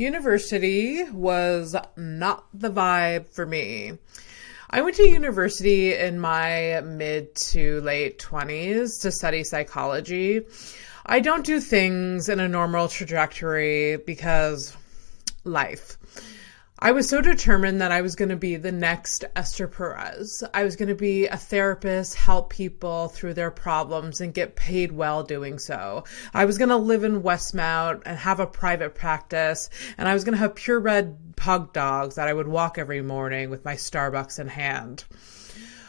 University was not the vibe for me. I went to university in my mid to late 20s to study psychology. I don't do things in a normal trajectory because life. I was so determined that I was going to be the next Esther Perez. I was going to be a therapist, help people through their problems, and get paid well doing so. I was going to live in Westmount and have a private practice, and I was going to have purebred pug dogs that I would walk every morning with my Starbucks in hand.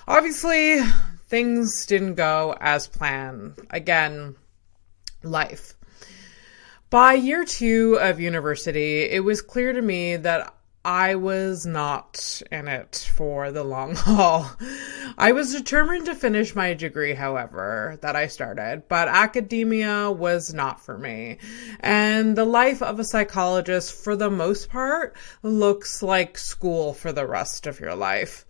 Obviously, things didn't go as planned. Again, life. By year 2 of university, it was clear to me that I was not in it for the long haul. I was determined to finish my degree, however, that I started, but academia was not for me. And the life of a psychologist, for the most part, looks like school for the rest of your life.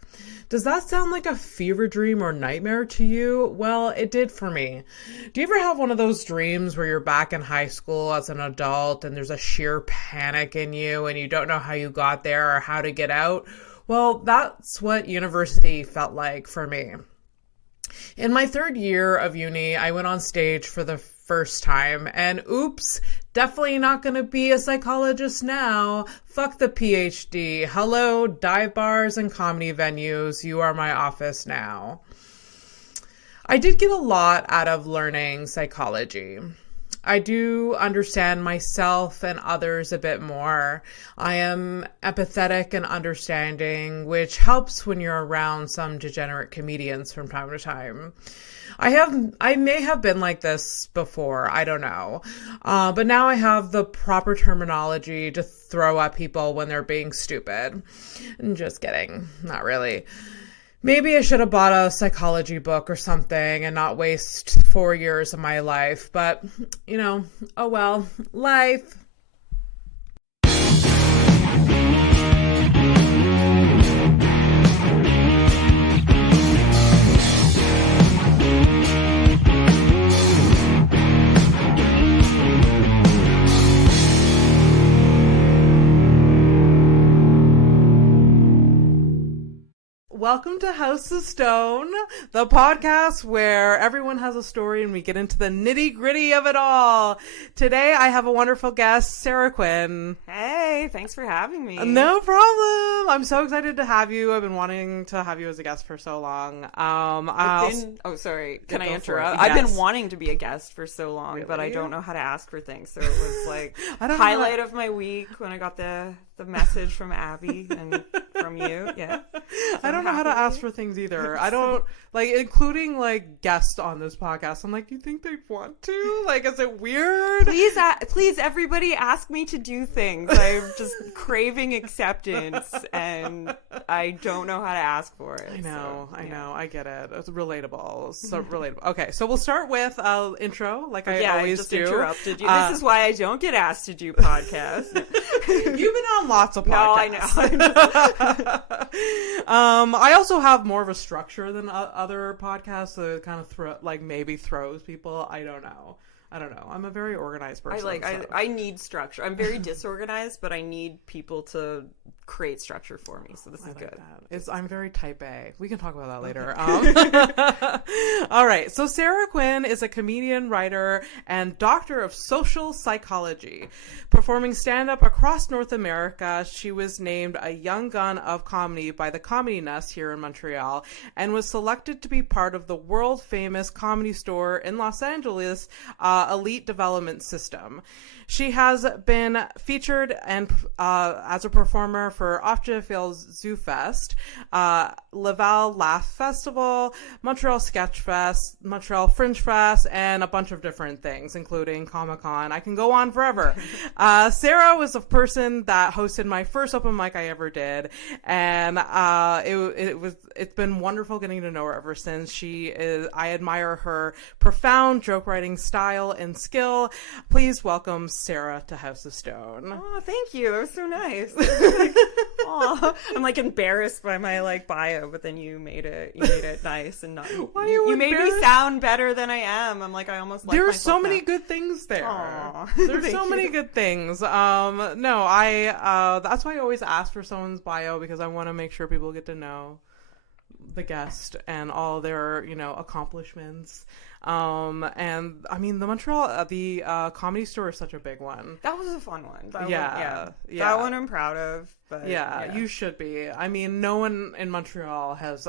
Does that sound like a fever dream or nightmare to you? Well, it did for me. Do you ever have one of those dreams where you're back in high school as an adult and there's a sheer panic in you and you don't know how you got there or how to get out? Well, that's what university felt like for me. In my 3rd year of uni, I went on stage for the first time, and oops, definitely not going to be a psychologist now. Fuck the PhD. Hello, dive bars and comedy venues. You are my office now. I did get a lot out of learning psychology. I do understand myself and others a bit more. I am empathetic and understanding, which helps when you're around some degenerate comedians from time to time. I may have been like this before, I don't know. But now I have the proper terminology to throw at people when they're being stupid. Just kidding. Not really. Maybe I should have bought a psychology book or something and not waste 4 years of my life. But, oh well, life. Welcome to House of Stone, the podcast where everyone has a story and we get into the nitty-gritty of it all. Today, I have a wonderful guest, Sara Quinn. Hey, thanks for having me. No problem. I'm so excited to have you. I've been wanting to have you as a guest for so long. Sorry. Can I interrupt? Yes. I've been wanting to be a guest for so long, Really? but I don't know how to ask for things. So it was like highlight of my week when I got the message from Abby and from you. Yeah. So I don't know how to ask for things either. I don't including guests on this podcast. I'm like, you think they want to? Is it weird? Please, everybody, ask me to do things. I'm just craving acceptance, and I don't know how to ask for it. I know. I get it. It's relatable. So relatable. Okay, so we'll start with intro, I always just do. Interrupted you. This is why I don't get asked to do podcasts. You've been on lots of podcasts. No, I know. I also have more of a structure than other podcasts, so it kind of maybe throws people. I don't know. I'm a very organized person. I need structure. I'm very disorganized, but I need people to create structure for me. So this is good. I'm very type A. We can talk about that later. All right. So Sara Quinn is a comedian, writer, and doctor of social psychology. Performing stand-up across North America, she was named a young gun of comedy by the Comedy Nest here in Montreal and was selected to be part of the world-famous Comedy Store in Los Angeles elite development system. She has been featured as a performer for Off-JFL's Zoofest, Laval Laughs Festival, Montreal Sketchfest, Montreal Fringe Fest, and a bunch of different things, including Comiccon. I can go on forever. Sara was a person that hosted my first open mic I ever did, and it's been wonderful getting to know her ever since. I admire her profound joke writing style and skill. Please welcome Sara to House of Stone. Oh, thank you. That was so nice. Aw. I'm like embarrassed by my like bio, but then you made it nice and not. Why you You made me embarrassed? sound better than I am. I'm like I almost like There are myself so now. many good things there. Aw. There's Thank so many you. good things. No, I that's why I always ask for someone's bio, because I want to make sure people get to know the guest and all their, accomplishments. And I mean, the Montreal, the Comedy Store is such a big one. That was a fun one. Yeah. That one I'm proud of. But Yeah, you should be. I mean, no one in Montreal has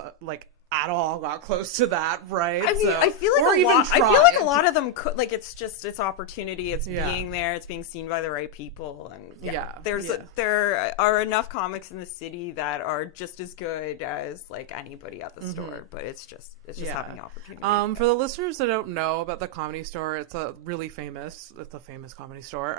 at all got close to that, right? I mean, I feel like or a even lot. I feel like a tried. lot of them could, like, it's just it's opportunity. It's Yeah. being there. It's being seen by the right people, and Yeah, there are enough comics in the city that are just as good as like anybody at the store. But it's just having opportunity. For the listeners that don't know about the Comedy Store, it's a famous comedy store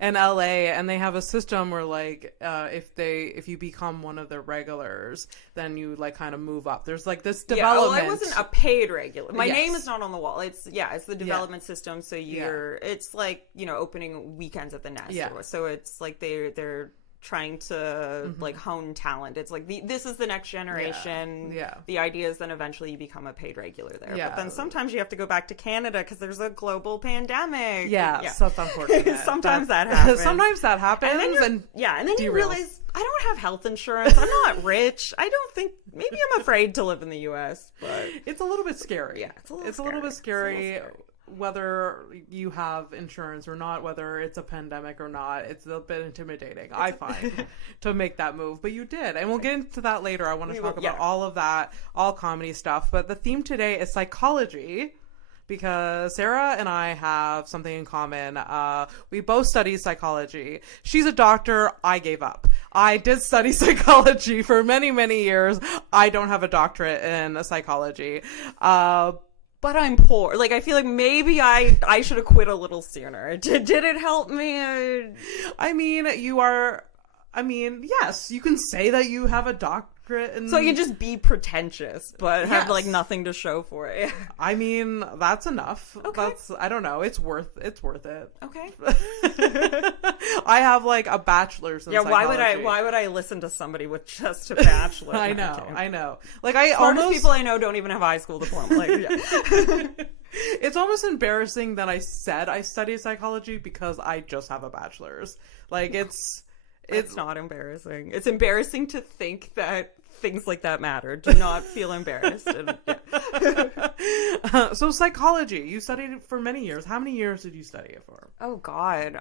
in LA, and they have a system where like if you become one of their regulars, then you like kind of move up. There's like this development. I wasn't a paid regular. My Yes. name is not on the wall. It's the development system. So it's like, opening weekends at the Nest. Yeah. So it's like they're trying to like hone talent. It's like this is the next generation. Yeah. The idea is then eventually you become a paid regular there. Yeah. But then sometimes you have to go back to Canada because there's a global pandemic. Yeah, so it's unfortunate. Sometimes that happens. Sometimes that happens. And then you realize I don't have health insurance. I'm not rich. I don't think maybe I'm afraid to live in the US, but it's a little bit scary. Yeah, it's a little bit scary. Whether you have insurance or not, whether it's a pandemic or not, it's a bit intimidating, I find, to make that move. But you did, and we'll get into that later. I want to talk about all of that, all comedy stuff. But the theme today is psychology, because Sarah and I have something in common. We both studied psychology. She's a doctor. I gave up. I did study psychology for many, many years. I don't have a doctorate in psychology. But I'm poor. Like, I feel like maybe I should have quit a little sooner. Did it help me? I mean, yes, you can say that you have a doctorate in... So you can just be pretentious, but have, like, nothing to show for it. I mean, that's enough. Okay. I don't know. It's worth it. Okay. I have, like, a bachelor's in psychology. why would I listen to somebody with just a bachelor? I know. Like, Most people I know don't even have a high school diploma. Like, It's almost embarrassing that I said I studied psychology because I just have a bachelor's. Like, it's not embarrassing. It's embarrassing to think that things like that matter. Do not feel embarrassed. So psychology, you studied it for many years. How many years did you study it for? Oh God.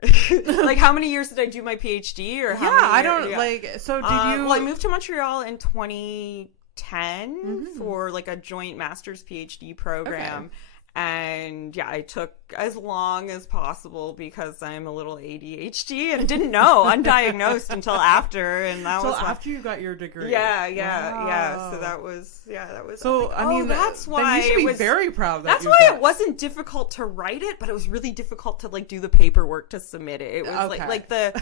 Like how many years did I do my PhD or how many I years? don't like. So did you? Well, I moved to Montreal in 2010 for like a joint master's PhD program. Okay. And I took as long as possible because I'm a little ADHD and didn't know, undiagnosed until after. And that was after you got your degree. Yeah. So that was. So I mean, that's why then you should it be was very proud. That's why it wasn't difficult to write it, but it was really difficult to like do the paperwork to submit it. It was like the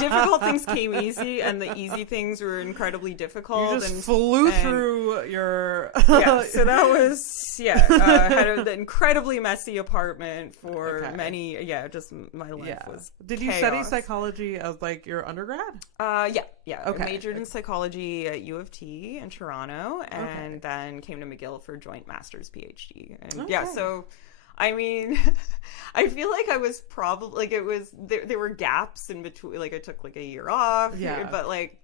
difficult things came easy, and the easy things were incredibly difficult. You just flew through your. So that was had an incredibly messy apartment for many. Just my life was. Did you study psychology as like your undergrad? Okay. I majored in Okay. psychology at U of T in Toronto, and then came to McGill for joint master's PhD. And so I mean, I feel like I was probably like it was there were gaps in between. Like I took like a year off, but like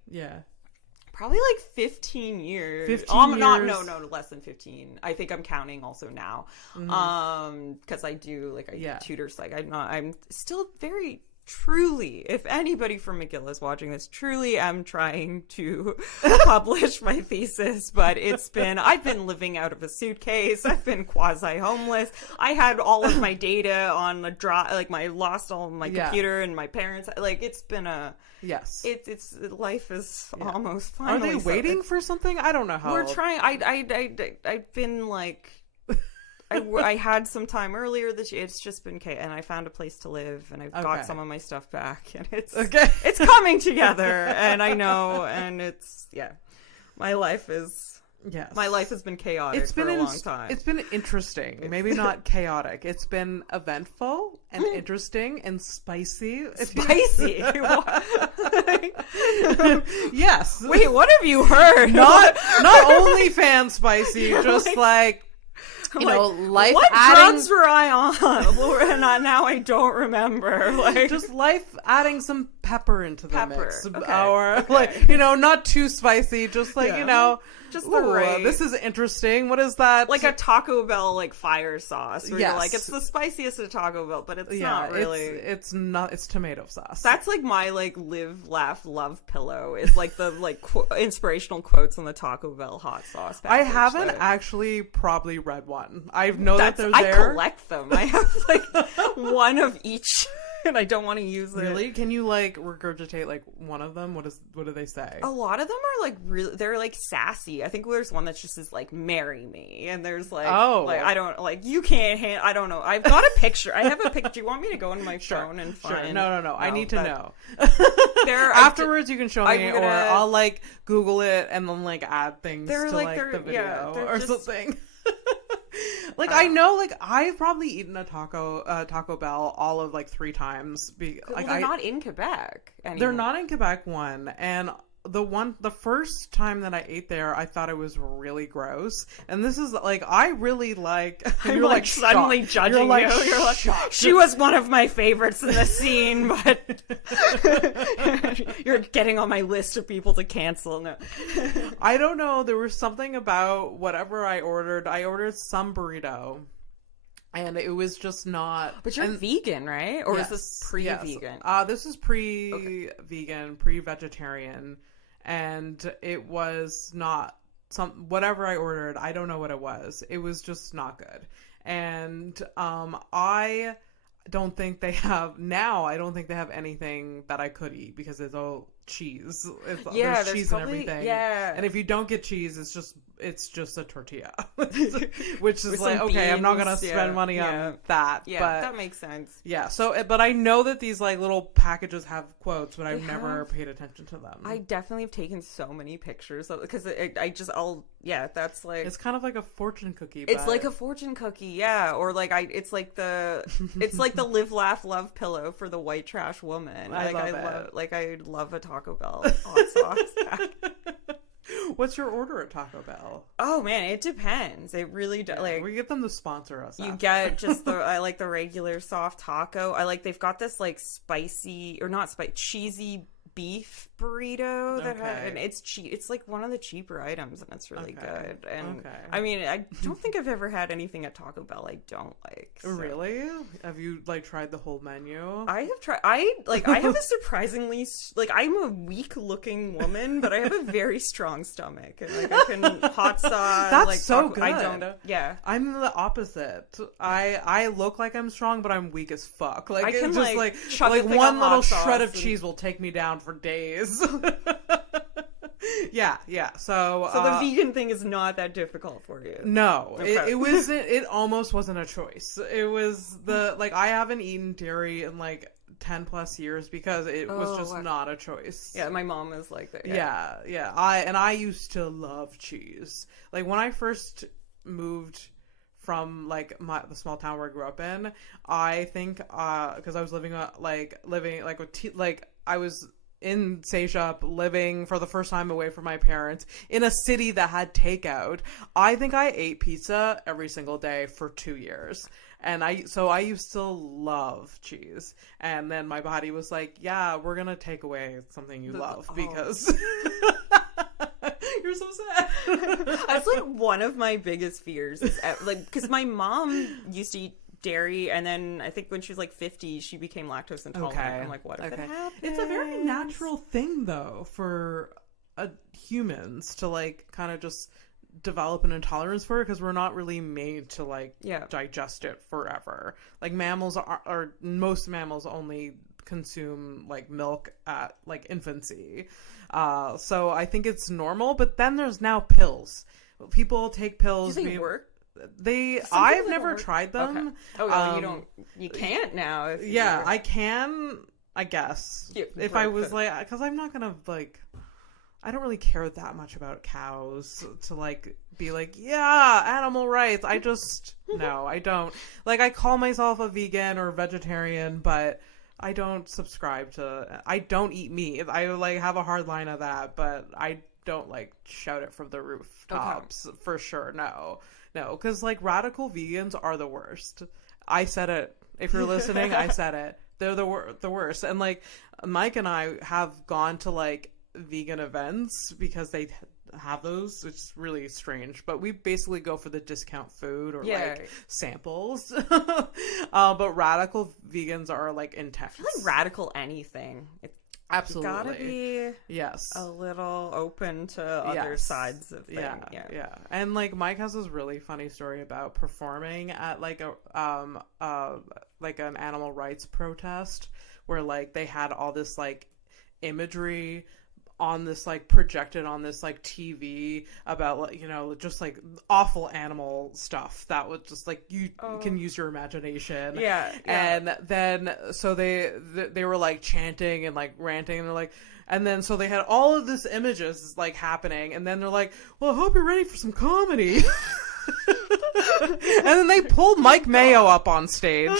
probably like 15 years. 15 years. No, less than 15. I think I'm counting also now. Because I do like I tutor psych. I'm still very truly, if anybody from McGill is watching this, truly am trying to publish my thesis, but I've been living out of a suitcase. I've been quasi-homeless. I had all of my data on a drive, like I lost all of my computer and my parents. Like it's been it's life is almost finally. Are they waiting for something? I don't know how. We're trying. I've been like. I had some time earlier this year. It's just been and I found a place to live, and I've got some of my stuff back, and it's coming together, and I know, and it's my life is Yes. My life has been chaotic for a long time. It's been interesting. Maybe not chaotic. It's been eventful and interesting and spicy. Spicy? Yes. Wait, what have you heard? Not OnlyFans spicy, just like... You know, life what adding... drugs were I on? And now I don't remember. Like, just life adding some pepper into the mix. Okay. Or, like, you know, not too spicy, just like, you know... Just the right. This is interesting. What is that? Like a Taco Bell, like, fire sauce. Where yes. You're like, it's the spiciest of Taco Bell, but it's not really. It's not. It's tomato sauce. That's like my, like, live, laugh, love pillow. Is like the, like, inspirational quotes on the Taco Bell hot sauce package. I haven't actually probably read one. I know that they're there. I collect them. I have, like, one of each. And I don't want to use it. Really? Can you, like, regurgitate, like, one of them? What do they say? A lot of them are, like, really, they're, like, sassy. I think there's one that's just is, like, marry me. And there's, like, like, I don't, like, you can't I don't know. I've got a picture. I have a picture. Do you want me to go into my phone and find? Sure. No. I need to know. Afterwards, you can show me, or I'll, like, Google it and then, like, add things to, like the video or something. Like, I know, like, I've probably eaten a Taco Bell all of, like, 3 times. Like, they're not in Quebec anymore. They're not in Quebec, and the first time that I ate there, I thought it was really gross. And this is, like, I really like... I'm, like, suddenly judging you. You're like, she was one of my favorites in the scene, but... You're getting on my list of people to cancel. No. I don't know. There was something about whatever I ordered. I ordered some burrito. And it was just not... But you're vegan, right? Or is this pre-vegan? Yes. This is pre-vegan, pre-vegetarian. And it was not... whatever I ordered, I don't know what it was. It was just not good. And I don't think they have... Now, I don't think they have anything that I could eat because it's all cheese. There's cheese and everything. Yeah. And if you don't get cheese, it's just a tortilla. Which is like, okay, beans, I'm not going to spend money on that. Yeah, but, that makes sense. Yeah, so, but I know that these, like, little packages have quotes, but I've never paid attention to them. I definitely have taken so many pictures of, because that's like... It's kind of like a fortune cookie. It's like a fortune cookie, yeah. Or, like, it's like the live, laugh, love pillow for the white trash woman. I love a Taco Bell hot sauce. What's your order at Taco Bell? Oh man, it depends. It really does. Like, we get them to sponsor us. You get just I like the regular soft taco. They've got this like spicy or not spicy, cheesy beef burrito and it's cheap. It's like one of the cheaper items and it's really good. And I mean, I don't think I've ever had anything at Taco Bell I don't like. So. Really? Have you like tried the whole menu? I have tried. I have a surprisingly I'm a weak looking woman, but I have a very strong stomach and like I can hot sauce. That's so good. I don't. Yeah, I'm the opposite. I look like I'm strong, but I'm weak as fuck. Like I can just like one little shred of cheese will take me down for days. yeah. So the vegan thing is not that difficult for you. No, it wasn't. It almost wasn't a choice. It was I haven't eaten dairy in like 10 plus years because it was just not a choice. Yeah, my mom is like that. Yeah. I used to love cheese. Like when I first moved from like the small town where I grew up in, I think because I was living I was in Seychelles, living for the first time away from my parents in a city that had takeout. I think I ate pizza every single day for 2 years. And I used to love cheese. And then my body was like, yeah, we're going to take away something you love because you're so sad. That's like one of my biggest fears is like, because my mom used to eat dairy, and then I think when she was like 50 she became lactose intolerant. I'm like, what if it happens? It's a very natural thing though for humans to like kind of just develop an intolerance for it because we're not really made to like digest it forever. Like mammals are most mammals only consume like milk at like infancy, so I think it's normal. But then there's now pills. People take pills. Do they work? I've never tried them. Okay. Oh, you can't now. I can, I guess. If I was like, because I'm not gonna like I don't really care that much about cows to like be like, yeah, animal rights. I just, no, I don't. Like, I call myself a vegan or vegetarian, but I don't subscribe to, I don't eat meat. I like have a hard line of that, but I don't like shout it from the rooftops for sure. No, because like radical vegans are the worst. I said it. If you're listening, I said it. They're the worst. And like Mike and I have gone to like vegan events because they have those. It's really strange, but we basically go for the discount food or like samples. But radical vegans are like intense. I feel like radical anything. It's absolutely gotta be a little open to other sides of things. Yeah. And like Mike has this really funny story about performing at like a like an animal rights protest where like they had all this like imagery on this like projected on this like TV about like, you know, just like awful animal stuff that was just like you can use your imagination. And then so they were like chanting and like ranting and they're like, and then so they had all of this images like happening and then they're like, well, I hope you're ready for some comedy. And then they pull Mike Mayo up on stage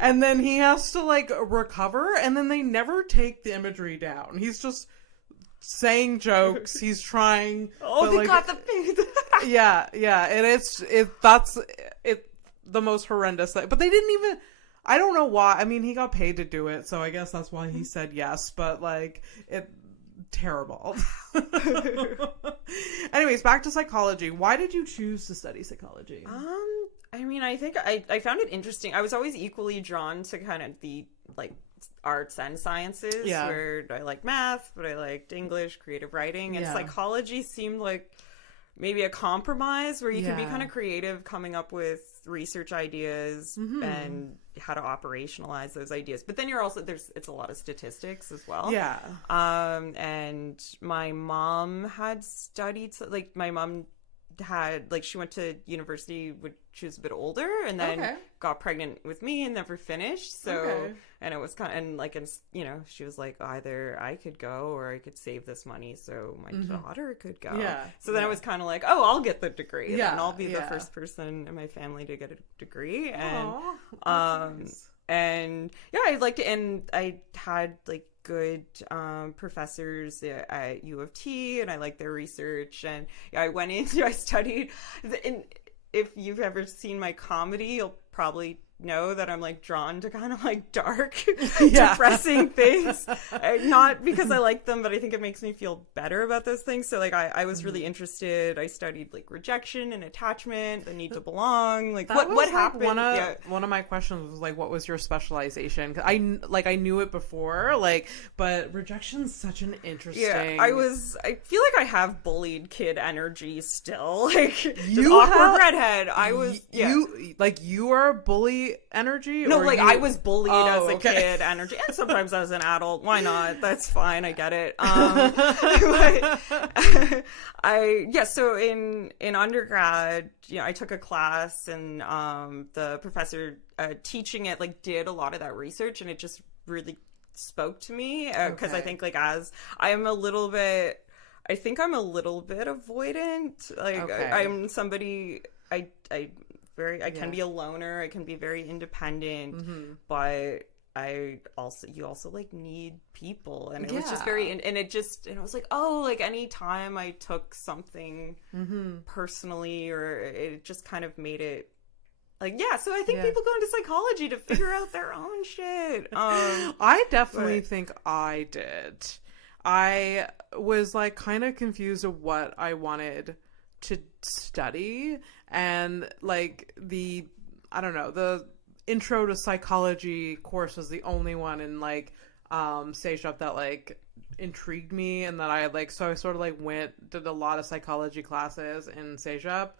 and then he has to like recover and then they never take the imagery down. He's just saying jokes. He's trying. Oh, they like, got the pig. yeah, and that's the most horrendous thing. But they didn't even. I don't know why. I mean, he got paid to do it, so I guess that's why he said yes. But like, terrible. Anyways, back to psychology. Why did you choose to study psychology? I mean, I think I found it interesting. I was always equally drawn to kind of the like arts and sciences where I like math, but I liked English, creative writing, and psychology seemed like maybe a compromise where you can be kind of creative coming up with research ideas and how to operationalize those ideas. But then you're also it's a lot of statistics as well. And my mom had studied like my mom had like she went to university when she was a bit older and then got pregnant with me and never finished, so and it was kind of, and like, and you know, she was like, either I could go or I could save this money so my daughter could go. So then it was kind of like, oh, I'll get the degree and I'll be the first person in my family to get a degree. And nice. And I liked it, and I had like good professors at U of T, and I liked their research, and I studied, and if you've ever seen my comedy, you'll probably know that I'm like drawn to kind of like dark, depressing things. Not because I like them, but I think it makes me feel better about those things. So like I was really interested. I studied like rejection and attachment, the need to belong. Like what happened? One of my questions was like, what was your specialization? 'Cause I knew it before, like, but rejection's such an interesting. Yeah, I feel like I have bullied kid energy still. Like you awkward redhead. I was you are a bully energy? No, like I was bullied as a kid energy, and sometimes as an adult. Why not? That's fine. I get it. So in undergrad, I took a class, and the professor teaching it like did a lot of that research, and it just really spoke to me because I think like as I'm a little bit avoidant. Like I'm somebody I can be a loner. I can be very independent, but you also like need people, and it was just very, and it was like, oh, like any time I took something personally, or it just kind of made it like, so I think people go into psychology to figure out their own shit. I definitely think I did. I was like kind of confused of what I wanted to study, and like the intro to psychology course was the only one in like CEGEP that like intrigued me, and that I like, so I sort of like did a lot of psychology classes in CEGEP.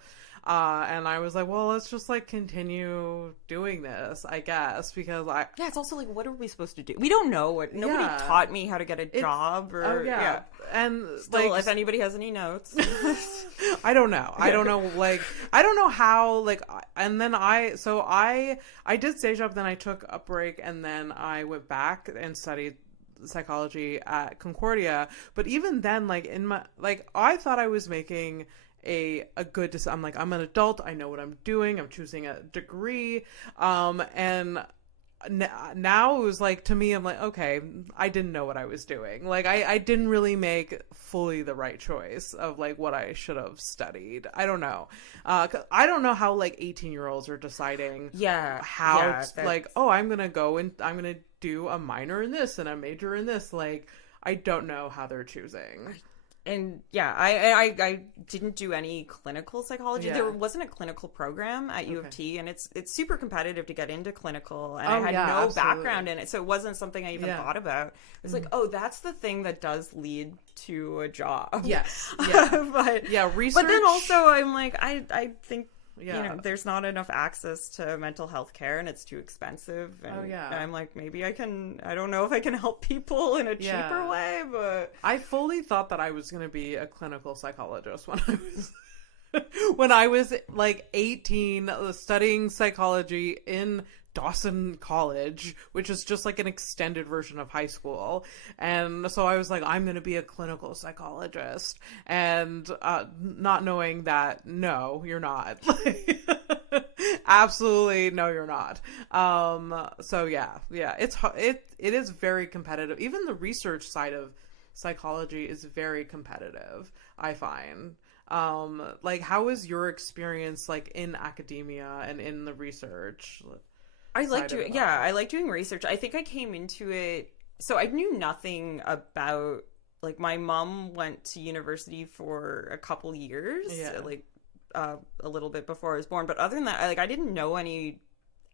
And I was like, well, let's just like continue doing this, I guess, because it's also like, what are we supposed to do? We don't know nobody taught me how to get a job and still, like, if anybody has any notes. I don't know like I don't know how, like, and then I did stage up, then I took a break, and then I went back and studied psychology at Concordia, but even then, like in my, like I thought I was making a good decision. I'm like, I'm an adult, I know what I'm doing, I'm choosing a degree, and now it was like, to me, I'm like, okay, I didn't know what I was doing. Like I didn't really make fully the right choice of like what I should have studied. I don't know. I don't know how like 18-year-olds are deciding like, oh, I'm going to go and I'm going to do a minor in this and a major in this. Like, I don't know how they're choosing. And yeah, I didn't do any clinical psychology. There wasn't a clinical program at U of T, and it's super competitive to get into clinical, and I had no background in it, so it wasn't something I even thought about. It was like, oh, that's the thing that does lead to a job. Yes. But research. But then also I'm like, I think you know, there's not enough access to mental health care, and it's too expensive. And, and I'm like, maybe I don't know if I can help people in a cheaper way, but I fully thought that I was going to be a clinical psychologist when I was like 18, studying psychology in Dawson College, which is just like an extended version of high school. And so I was like, I'm going to be a clinical psychologist, and not knowing that, no, you're not. Absolutely, no, you're not. So it is very competitive. Even the research side of psychology is very competitive, I find. Like, how was your experience like in academia and in the research? I like doing research. I think I came into it, so I knew nothing about, like, my mom went to university for a couple years, like a little bit before I was born. But other than that, I didn't know any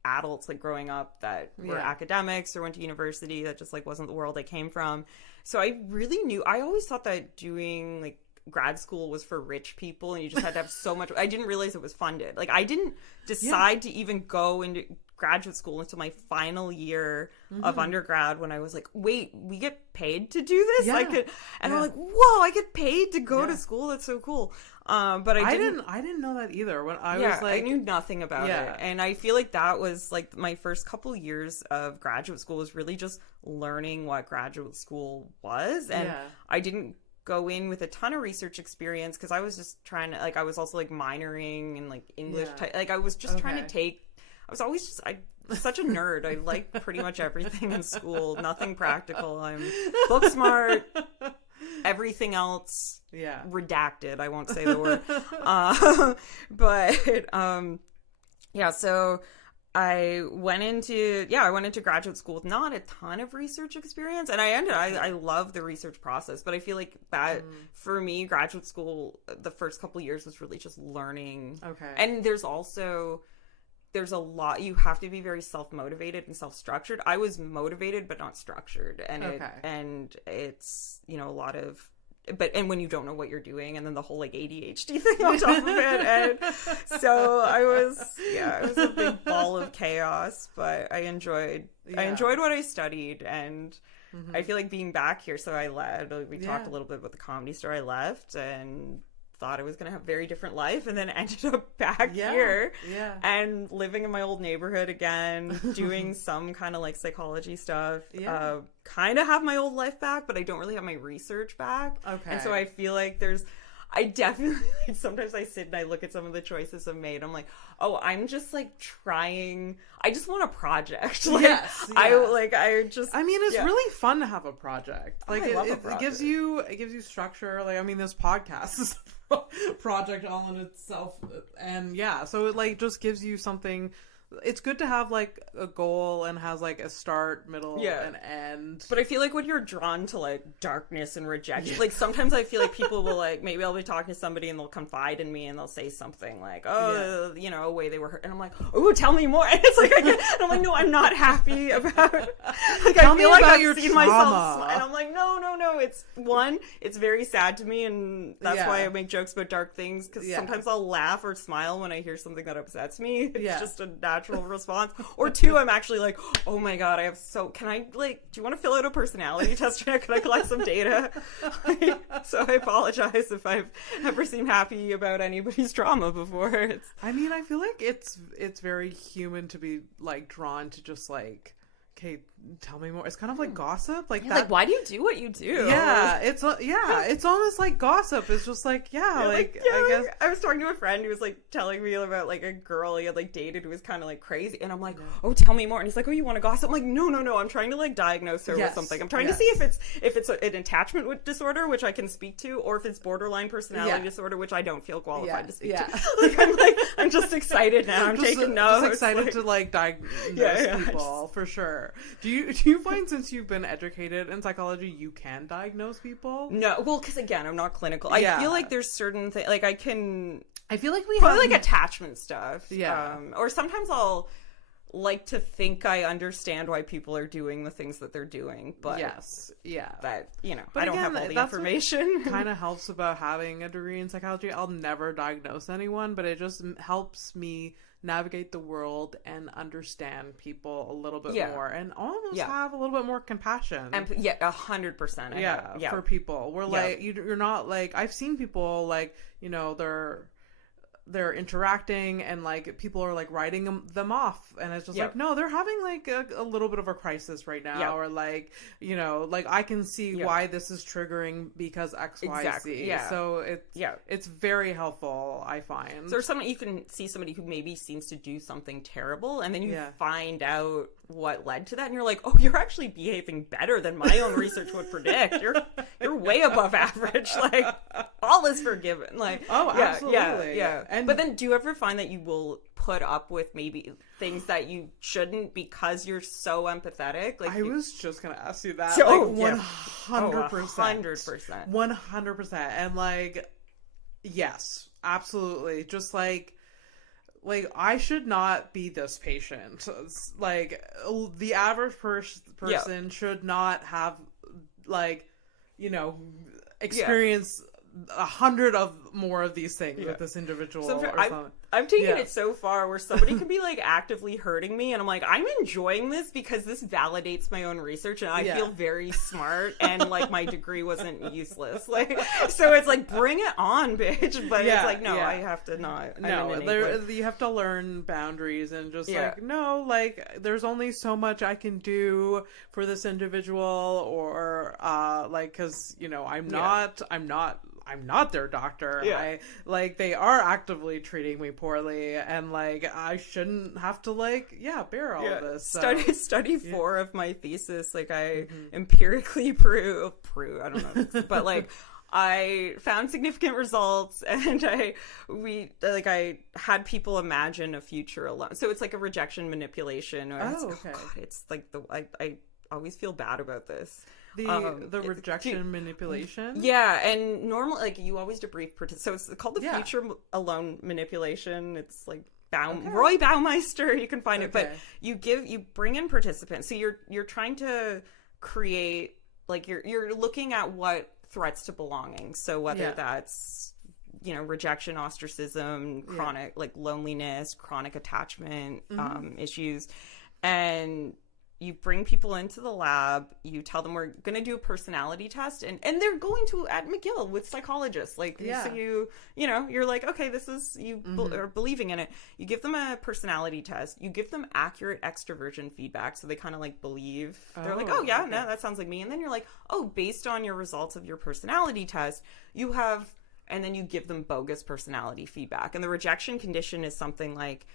adults like growing up that were academics or went to university. That just like wasn't the world I came from. So I always thought that doing like grad school was for rich people, and you just had to have so much. I didn't realize it was funded. Like, I didn't decide to even go into graduate school until my final year of undergrad, when I was like, wait, we get paid to do this? I'm like, whoa, I get paid to go to school? That's so cool. But I didn't know that either. When I was like, I knew nothing about it. And I feel like that was like my first couple years of graduate school was really just learning what graduate school was. And I didn't go in with a ton of research experience, because I was just trying to, like, I was also like minoring in like English like I was just trying to take, I was always just, I'm such a nerd. I like pretty much everything in school, nothing practical. I'm book smart, everything else redacted. I won't say the word. So I went into graduate school with not a ton of research experience, and I love the research process, but I feel like that for me, graduate school, the first couple years was really just learning. And there's a lot, you have to be very self-motivated and self-structured. I was motivated but not structured, and it's, you know, a lot of, and when you don't know what you're doing, and then the whole like ADHD thing on top of it, and so it was a big ball of chaos, but I enjoyed what I studied, and I feel like being back here. So we talked a little bit about the Comedy Store. I left and thought I was going to have a very different life, and then ended up back here and living in my old neighborhood again, doing some kind of like psychology stuff, kind of have my old life back, but I don't really have my research back. And so I feel like I definitely, sometimes I sit and I look at some of the choices I've made. I'm like, oh, I'm just like trying. I just want a project. Like, I mean, it's really fun to have a project. Like, it gives you structure. Like, I mean, this podcast is a project all in itself, and so it like just gives you something. It's good to have like a goal and has like a start, middle, and end. But I feel like when you're drawn to like darkness and rejection, like sometimes I feel like people will like, maybe I'll be talking to somebody and they'll confide in me and they'll say something like, oh, you know, a way they were hurt, and I'm like, oh, tell me more. And it's like, and I'm like, no, I'm not happy about. Like, tell I feel like I've your seen trauma. myself, and I'm like, no. It's very sad to me, and that's why I make jokes about dark things, because sometimes I'll laugh or smile when I hear something that upsets me. It's just a natural response. Or two, I'm actually like, oh my god, can I like, do you want to fill out a personality test? Can I collect some data? So I apologize if I've ever seemed happy about anybody's trauma before. I mean, I feel like it's very human to be like drawn to just like, okay, tell me more. It's kind of like gossip, like yeah, that. Like, why do you do what you do? Yeah, it's almost like gossip. It's just like, I guess. I was talking to a friend who was like telling me about like a girl he had like dated who was kind of like crazy, and I'm like, oh, tell me more. And he's like, oh, you want to gossip? I'm like, no, I'm trying to like diagnose her with something. I'm trying to see if it's an attachment disorder, which I can speak to, or if it's borderline personality disorder, which I don't feel qualified to speak to. I'm just excited now. I'm taking notes. Just excited to like diagnose people for sure. Do you find, since you've been educated in psychology, you can diagnose people? No, well, because again, I'm not clinical. I feel like there's certain things, like I feel like we probably have like attachment stuff. Yeah. Or sometimes I'll like to think I understand why people are doing the things that they're doing, but that, but I don't have all the information. Kind of helps about having a degree in psychology. I'll never diagnose anyone, but it just helps me navigate the world and understand people a little bit more, and almost have a little bit more compassion. And 100%. For people. We're like, you're not like, I've seen people like, they're interacting and like people are like writing them off, and it's just like, no, they're having like a little bit of a crisis right now, or like, like I can see why this is triggering because XYZ. So it's very helpful, I find. So there's you can see somebody who maybe seems to do something terrible, and then you find out what led to that, and you're like, oh, you're actually behaving better than my own research would predict. You're way above average. Like, all is forgiven. Like, absolutely. But then, do you ever find that you will put up with maybe things that you shouldn't because you're so empathetic? Like, I was just gonna ask you that. 100%. 100%. And like, yes, absolutely. Just like I should not be this patient. Like, the average person should not have, like, experience 100 of more of these things with this individual. I've taken it so far where somebody can be like actively hurting me, and I'm like, I'm enjoying this because this validates my own research, and I feel very smart, and like my degree wasn't useless. Like, so it's like, bring it on, bitch. But it's like, no, I have to not. You have to learn boundaries, and just like, no, like, there's only so much I can do for this individual, or like, because I'm not their doctor. They are actively treating me poorly, and like, I shouldn't have to like bear all of this. So. Study 4 of my thesis, like, I empirically prove I don't know, but like, I found significant results, and I had people imagine a future alone. So it's like a rejection manipulation. It's like I always feel bad about this. The rejection manipulation? Yeah, and normally, like, you always debrief so it's called the future alone manipulation. It's like Roy Baumeister, you can find it, but you bring in participants. So you're trying to create, like, you're looking at what threats to belonging. So whether that's, rejection, ostracism, chronic, like, loneliness, chronic attachment issues, and you bring people into the lab, you tell them we're going to do a personality test, and they're going to at McGill with psychologists. Like, so you're like, okay, this is, are believing in it. You give them a personality test. You give them accurate extroversion feedback. So they kind of like believe, they're like, oh yeah, no, that sounds like me. And then you're like, oh, based on your results of your personality test, you have, and then you give them bogus personality feedback. And the rejection condition is something like,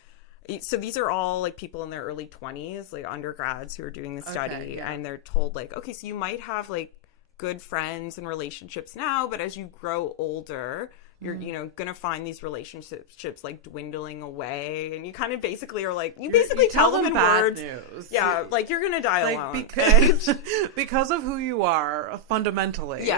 so these are all like people in their early 20s, like undergrads who are doing the study, and they're told like, okay, so you might have like good friends and relationships now, but as you grow older, you're gonna find these relationships like dwindling away, and you kind of basically are like, you tell them in bad words, news. Like, you're gonna die alone because of who you are fundamentally.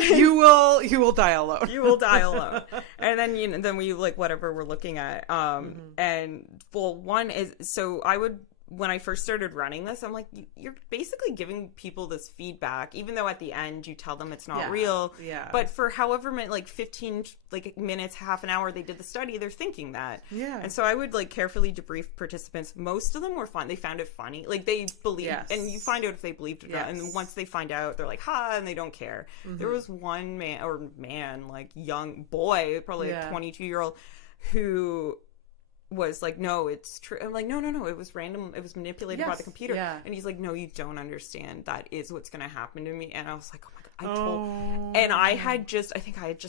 You will die alone. You will die alone. And then then we like whatever we're looking at. And well, one is, so I would, when I first started running this, I'm like, you're basically giving people this feedback, even though at the end you tell them it's not real. Yeah. But for however many, like 15 like minutes, half an hour they did the study, they're thinking that. Yeah. And so I would like carefully debrief participants. Most of them were fine. They found it funny. Like, they believe, and you find out if they believed it or not. And then once they find out, they're like, ha, and they don't care. There was one man, like young boy, probably a 22-year-old, who was like, no, it's true. I'm like, no, it was random. It was manipulated by the computer. Yeah. And he's like, no, you don't understand. That is what's going to happen to me. And I was like, oh my God, and I had just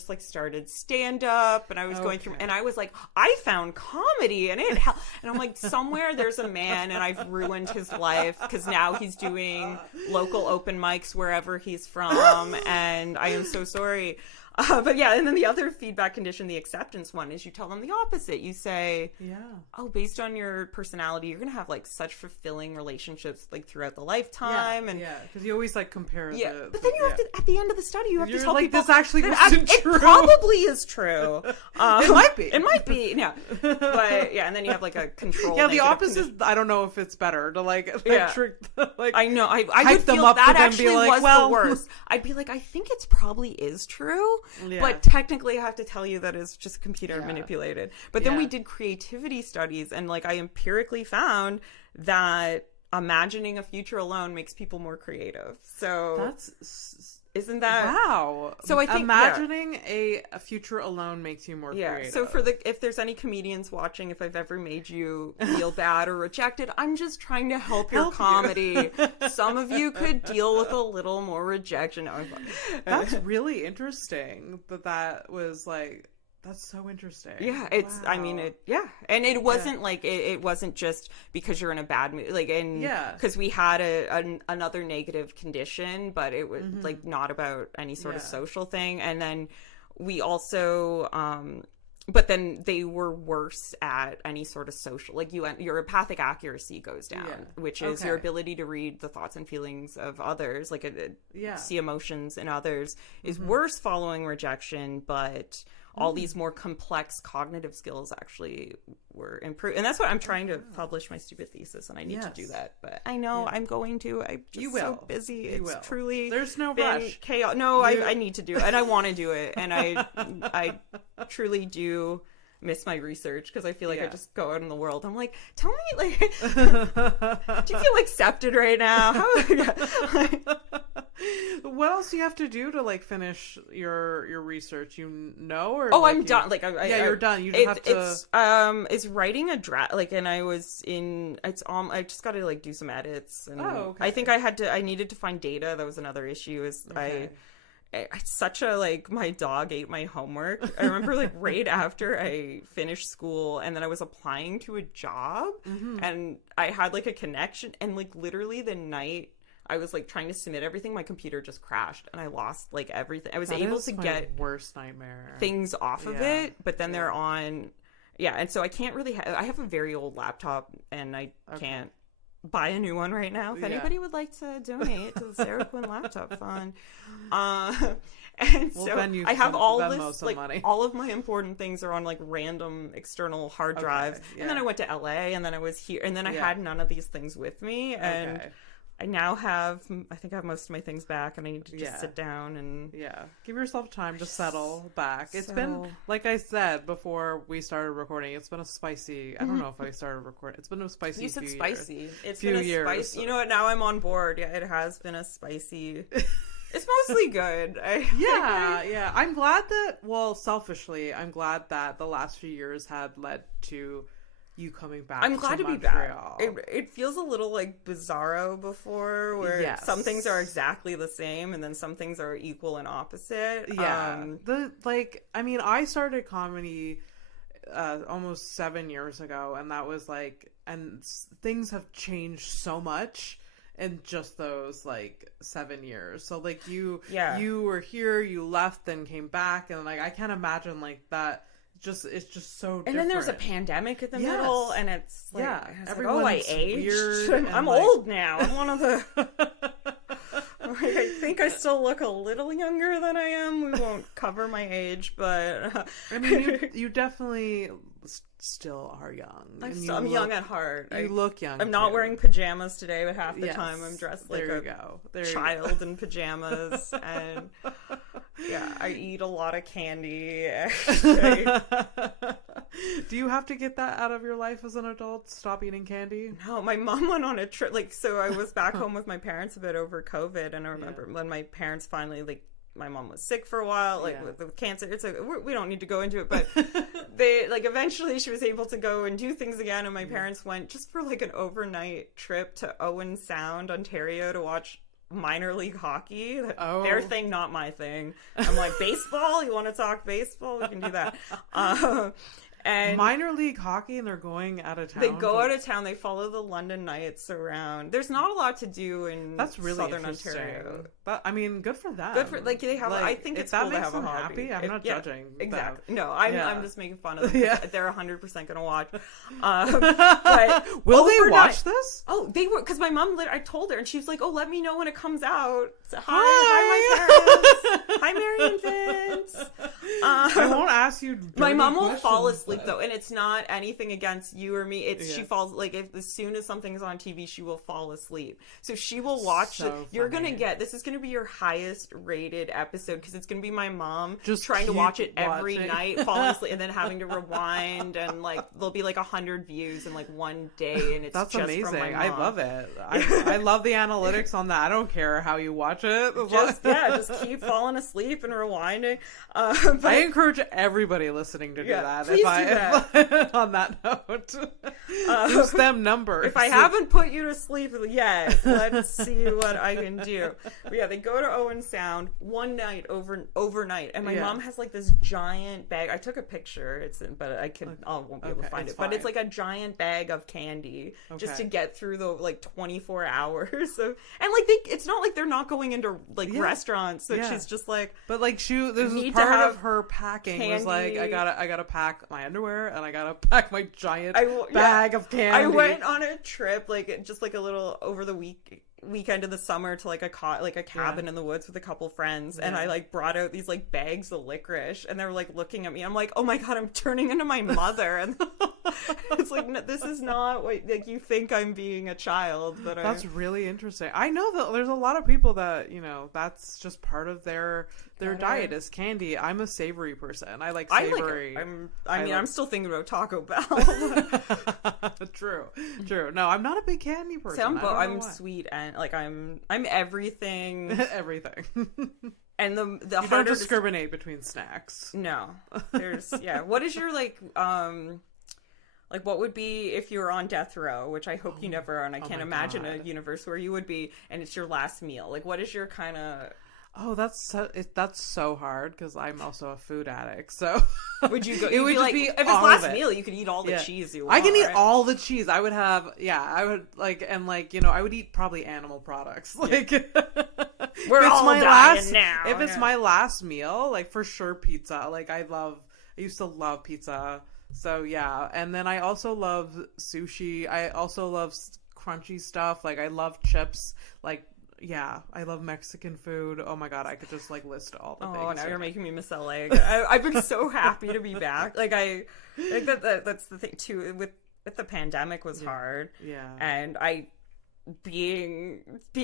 like started stand up, and I was going through, and I was like, I found comedy, and it helped. And I'm like, somewhere there's a man, and I've ruined his life, because now he's doing local open mics wherever he's from, and I am so sorry. But yeah, and then the other feedback condition, the acceptance one, is you tell them the opposite. You say, oh, based on your personality, you're going to have like such fulfilling relationships like throughout the lifetime. Because you always like compare but then you have to, at the end of the study, you have to tell like, people this actually wasn't true. It probably is true. It might be. It might be, yeah. But yeah, and then you have like a control. Yeah, the opposite, I don't know if it's better to like trick, like, I know, I would them feel up that to them, actually be like, was well, the worst. I'd be like, I think it's probably is true. Yeah. But technically I have to tell you that it's just computer manipulated. But then we did creativity studies, and like I empirically found that imagining a future alone makes people more creative. So isn't that wow? So I think imagining a future alone makes you more creative. So if there's any comedians watching, if I've ever made you feel bad or rejected, I'm just trying to help your comedy. Some of you could deal with a little more rejection. That's really interesting. That was like, that's so interesting. Yeah, it's. Wow. I mean, and it wasn't like it wasn't just because you're in a bad mood, like, and because we had another negative condition, but it was like not about any sort of social thing, and then we also, but then they were worse at any sort of social, like your empathic accuracy goes down, which is your ability to read the thoughts and feelings of others, like see emotions in others, is worse following rejection, but all these more complex cognitive skills actually were improved. And that's what I'm trying to publish my stupid thesis, and I need to do that. But I know I'm going to. I'm just so busy. It's truly... There's no rush. Chaos. No, I need to do it, and I want to do it. And I truly do miss my research, because I feel like I just go out in the world. I'm like, tell me, like, do you feel accepted right now? What else do you have to do to like finish your research? Or I'm done. Like, you're done. You just have to. It's writing a draft. Like, and I was in. It's I just got to like do some edits. And I think I needed to find data. That was another issue. It's such a, like, my dog ate my homework. I remember, like, right after I finished school, and then I was applying to a job, and I had, like, a connection, and, like, literally the night I was, like, trying to submit everything, my computer just crashed, and I lost, like, everything. I was able to get worst nightmare things off of it, but then they're on, and so I can't really, I have a very old laptop, and I can't buy a new one right now. If anybody would like to donate to the Sara Quinn Laptop Fund. And so I have all this, like, money. All of my important things are on like random external hard drives. And then I went to LA, and then I was here, and then I had none of these things with me. And I now have, I think I have most of my things back, and I need to just sit down and... Give yourself time to settle back. It's been, like I said before we started recording, it's been a spicy... I don't know if I started recording. It's been a spicy You said few spicy. Years. It's been a spicy... You know what? Now I'm on board. Yeah, it has been a spicy... It's mostly good. Yeah. I'm glad that, well, selfishly, I'm glad that the last few years had led to... you coming back. I'm glad to be back. It feels a little like Bizarro before, where some things are exactly the same, and then some things are equal and opposite. I started comedy almost 7 years ago, and that was like, and things have changed so much in just those like 7 years. So like you were here, you left, then came back, and like I can't imagine like that. It's just so different. And then there's a pandemic in the middle, and it's like, everyone's I aged. Weird. I'm old now. I'm one of the... I think I still look a little younger than I am. We won't cover my age, but... I mean, you definitely still are young. I'm young at heart. You look young. I'm not wearing pajamas today, but half the time I'm dressed like a child in pajamas. And I eat a lot of candy. Do you have to get that out of your life as an adult? Stop eating candy? No, my mom went on a trip. Like, so I was back home with my parents a bit over COVID, and I remember when my parents finally, like, my mom was sick for a while, like with cancer. It's we don't need to go into it, but they like eventually she was able to go and do things again, and my parents went just for like an overnight trip to Owen Sound, Ontario, to watch minor league hockey. Their thing, not my thing. I'm like, baseball? You want to talk baseball? We can do that. And minor league hockey, and they're going out of town. They go out of town. They follow the London Knights around. There's not a lot to do in Southern Ontario. But I mean, good for them. Good for they have. Like, I think it's cool to have a hobby. Happy, I'm not judging. Exactly. Them. No, I'm just making fun of them. They're 100% going to watch. But will they watch this? Oh, they were, because my mom. I told her, and she was like, "Oh, let me know when it comes out." So, hi, my parents. Hi, Mary and Vince. I won't ask you. My mom will fall asleep though, and it's not anything against you or me. It's she falls like as soon as something's on TV, she will fall asleep. So she will watch it. You're gonna get this is gonna be your highest rated episode because it's gonna be my mom just trying to watch it every night, falling asleep, and then having to rewind, and like there'll be like 100 views in like one day, and it's that's just amazing. From my mom. I love it. I love the analytics on that. I don't care how you watch it. Just keep falling asleep and rewinding. But I encourage everybody listening to do that. Please do that. On that note, just them numbers. If I haven't put you to sleep yet, let's see what I can do. But they go to Owen Sound one night overnight, and my mom has like this giant bag. I took a picture. But I won't be able to find it. Fine. But it's like a giant bag of candy just to get through the like 24 hours of, and like it's not like they're not going into like restaurants. So she's just like, but like this is part of her packing candy. Was like I gotta pack my underwear and I gotta pack my giant bag of candy. I went on a trip like just like a little over the weekend of the summer to like a cabin in the woods with a couple friends, and I like brought out these like bags of licorice, and they were like looking at me. I'm like, oh my god, I'm turning into my mother, and it's like, no, this is not what like you think I'm being a child. But that's really interesting. I know that there's a lot of people that that's just part of their diet is candy. I'm a savory person. I like savory. I'm still thinking about Taco Bell. True. No, I'm not a big candy person. I'm sweet and like I'm everything. Everything. And the you don't discriminate between snacks. No, there's What is your like what would be if you were on death row, which I hope you never are, and I can't imagine a universe where you would be, and it's your last meal. Like, what is your kind of... Oh, that's so hard because I'm also a food addict. So would you go? It would be like if it's last meal, you could eat all the cheese you want. I can eat all the cheese. I would have, I would I would eat probably animal products. Like we're all dying now. If it's my last meal, like for sure pizza. Like I used to love pizza. So yeah, and then I also love sushi. I also love crunchy stuff. Like I love chips. Like. Yeah, I love Mexican food. Oh my god, I could just like list all the things. Oh, now you're making me miss LA. I've been so happy to be back. Like that's the thing too. With the pandemic was hard. Yeah, and being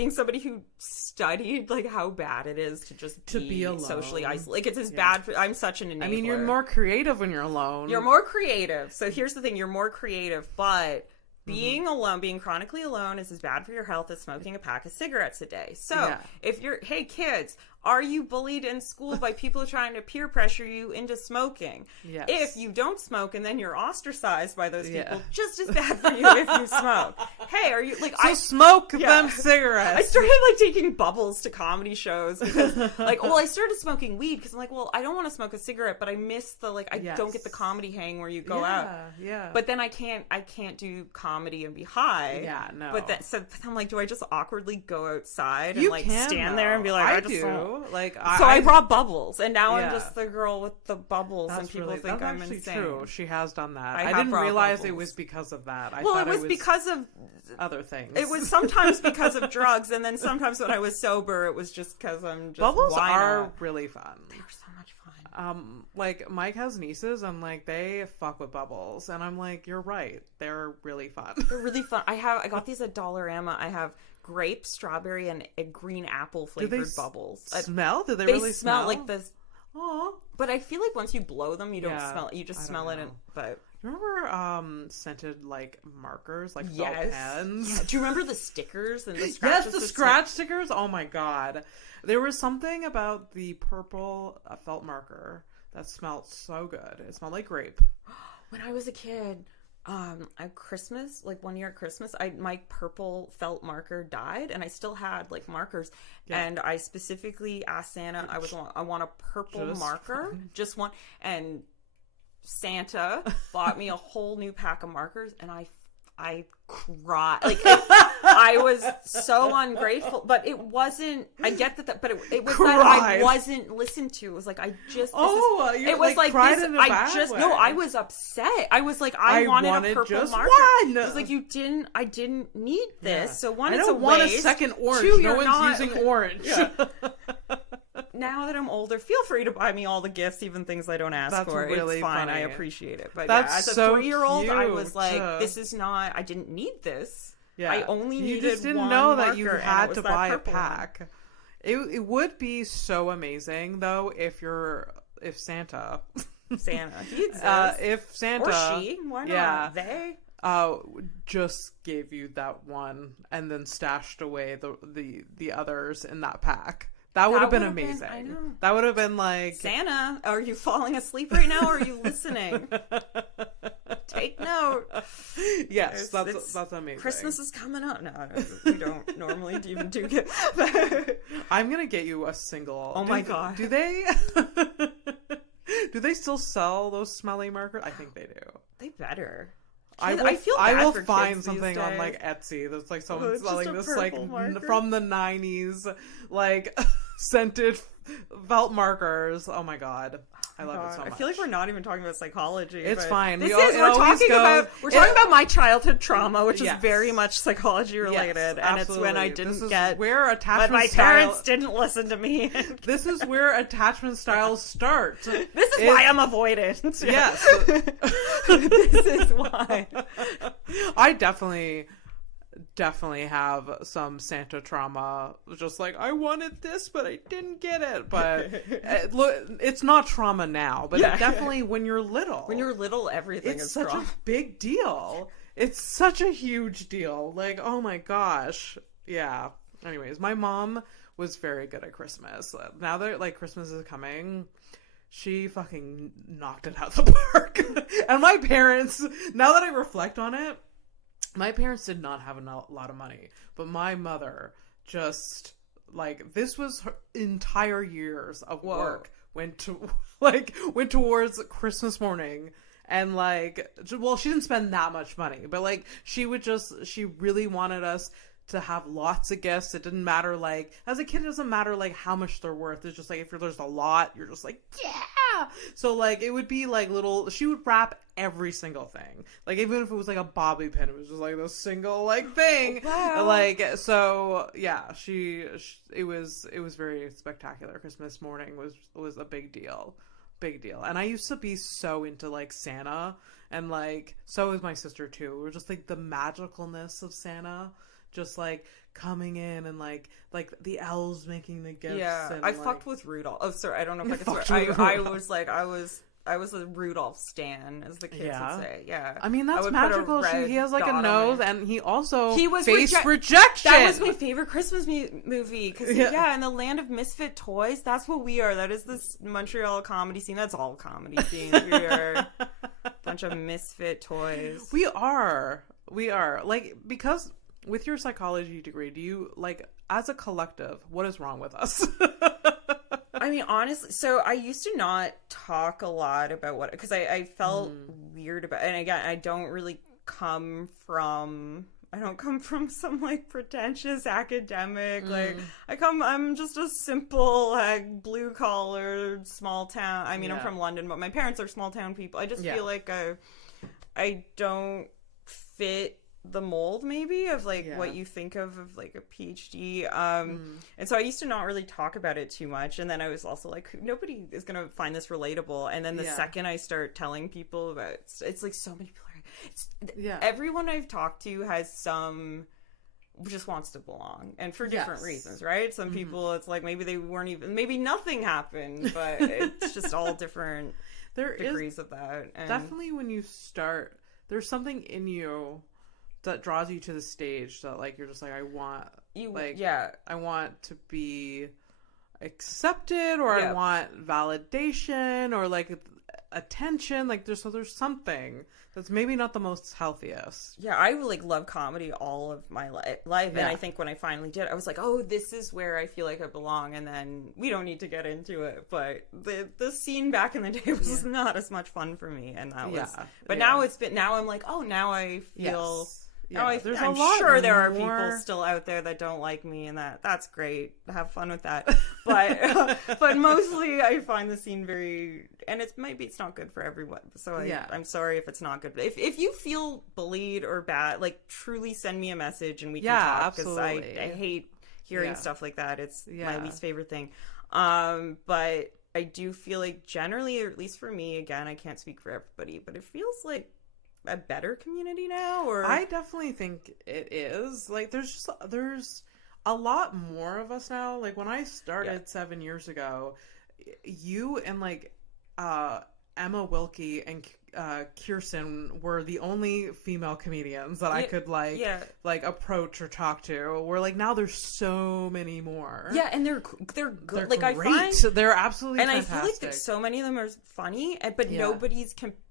somebody who studied like how bad it is to be alone. Socially isolated. Like it's as bad. I'm such an enabler. I mean, you're more creative when you're alone. You're more creative. So here's the thing: you're more creative, but. Being alone, being chronically alone is as bad for your health as smoking a pack of cigarettes a day. So if hey kids, are you bullied in school by people trying to peer pressure you into smoking? Yes. If you don't smoke and then you're ostracized by those people, just as bad for you if you smoke. Hey, are you like smoke them cigarettes? I started like taking bubbles to comedy shows because I started smoking weed because I'm like, well, I don't want to smoke a cigarette, but I miss the I don't get the comedy hang where you go out. Yeah. But then I can't do comedy and be high. Yeah, no. But so I'm like, do I just awkwardly go outside and stand there and be like, I do. I brought bubbles, and now I'm just the girl with the bubbles, and people think I'm insane. True. She has done that. I didn't realize bubbles. It was because of that. I thought it was because of other things. It was sometimes because of drugs, and then sometimes when I was sober, it was just because I'm just. Bubbles are really fun. They are so much fun. Like Mike has nieces, and like they fuck with bubbles, and I'm like, you're right. They're really fun. They're really fun. I got these at Dollarama. I have grape, strawberry, and a green apple flavored bubbles. Smell? Do they really smell? Like this? Oh, but I feel like once you blow them, you don't smell it. You just smell it. But remember scented like markers, like felt pens? Yeah. Do you remember the stickers and the scratches? Yes, the scratch stickers. Oh my god, there was something about the purple felt marker that smelled so good. It smelled like grape. When I was a kid, at Christmas, like one year at Christmas, my purple felt marker died, and I still had like markers, and I specifically asked Santa, I want a purple marker, just one, and Santa bought me a whole new pack of markers, and I cried. Like, I was so ungrateful, but it wasn't, I get that, but it was that I wasn't listened to. It was like, it was like cried this, in a bad way. No, I was upset. I was like, I wanted a purple marker. One. It was like, I didn't need this. So one, I it's don't a want waste. a second orange. Two, no one's using orange. Yeah. Now that I'm older, feel free to buy me all the gifts, even things I don't ask for. Really it's fine. funny. I appreciate it. But That's as a 3-year-old, I was cute. like, this is not, I didn't need this. Yeah. I only needed You just didn't one know marker, that you had to buy a purple pack. It would be so amazing though if Santa he exists. if Santa or she, why not? They just gave you that one and then stashed away the others in that pack. That would have been amazing. I know. That would have been like, Santa, are you falling asleep right now, or are you listening? Take note. Yes, that's amazing. Christmas is coming up. No, we don't normally even do get. I'm gonna get you a single. Oh my god. Do they? Do they still sell those smelly markers? I think they do. They better. I will find something on like Etsy that's like someone selling this like from the 90s like scented felt markers. Oh my god. I love it so much. I feel like we're not even talking about psychology. It's fine. We're talking about my childhood trauma, which is very much psychology related, and it's when I didn't get where attachment my parents didn't listen to me. This is where attachment styles start. This is why I'm avoidant. Yes. This is why. I definitely have some Santa trauma. Just like, I wanted this, but I didn't get it. But look, it's not trauma now, but definitely when you're little. When you're little, everything is such trauma. a big deal. It's such a huge deal. Like, oh my gosh. Yeah. Anyways, my mom was very good at Christmas. Now that like Christmas is coming, she fucking knocked it out the park. And my parents, now that I reflect on it, my parents did not have a lot of money, but my mother just, like, this was her entire years of work went towards Christmas morning. And like, well, she didn't spend that much money, but like, she really wanted us to have lots of gifts. It didn't matter, like, as a kid, it doesn't matter like how much they're worth. It's just like, if there's a lot, you're just like, yeah. So like, it would be like she would wrap every single thing. Like, even if it was like a bobby pin, it was just like this single like thing. Wow. Like, so yeah, it was very spectacular. Christmas morning was a big deal. And I used to be so into like Santa, and like, so is my sister too. We're just like the magicalness of Santa. Just like coming in and like the elves making the gifts. Yeah, and, I fucked with Rudolph. Oh, sorry, I don't know if I can swear. I was a Rudolph stan, as the kids would say. Yeah, I mean, that's magical. He has like a nose, and he also faced rejection. That was my favorite Christmas movie because in the land of misfit toys, that's what we are. That is this Montreal comedy scene. That's all comedy scenes. We are a bunch of misfit toys. We are like, because. With your psychology degree, do you, like, as a collective, what is wrong with us? I mean, honestly, so I used to not talk a lot about because I felt weird about, and again, I don't come from some, like, pretentious academic, like, I'm just a simple, like, blue-collar, small town, I mean, I'm from London, but my parents are small-town people. I just feel like I don't fit the mold maybe of like what you think of like a PhD, and so I used to not really talk about it too much, and then I was also like, nobody is gonna find this relatable, and then the second I start telling people about it's like so many people are everyone I've talked to has some just wants to belong, and for different reasons, right? Some people, it's like maybe they weren't even, maybe nothing happened, but it's just all different degrees of that. And definitely when you start, there's something in you that draws you to the stage that like you're just like, I want to be accepted, or I want validation, or like attention. Like there's something that's maybe not the most healthiest. Yeah, I like love comedy all of my life, and I think when I finally did, I was like, oh, this is where I feel like I belong. And then we don't need to get into it, but the scene back in the day was not as much fun for me, and that was. But now I'm like, oh, now I feel. Yes. Yeah, I'm sure there are people still out there that don't like me, and that's great. Have fun with that. But mostly I find the scene very, and it's not good for everyone. So I'm sorry if it's not good. If you feel bullied or bad, like truly send me a message and we can talk, because I hate hearing stuff like that. It's my least favorite thing. But I do feel like generally, or at least for me, again, I can't speak for everybody, but it feels like a better community now. Or I definitely think it is. Like there's a lot more of us now. Like when I started 7 years ago, you and like Emma Wilkie and Kirsten were the only female comedians that I could like approach or talk to. Where like now there's so many more. Yeah, and they're good. They're like great. I find they're absolutely fantastic. I feel like there's so many of them are funny, but nobody's competitive.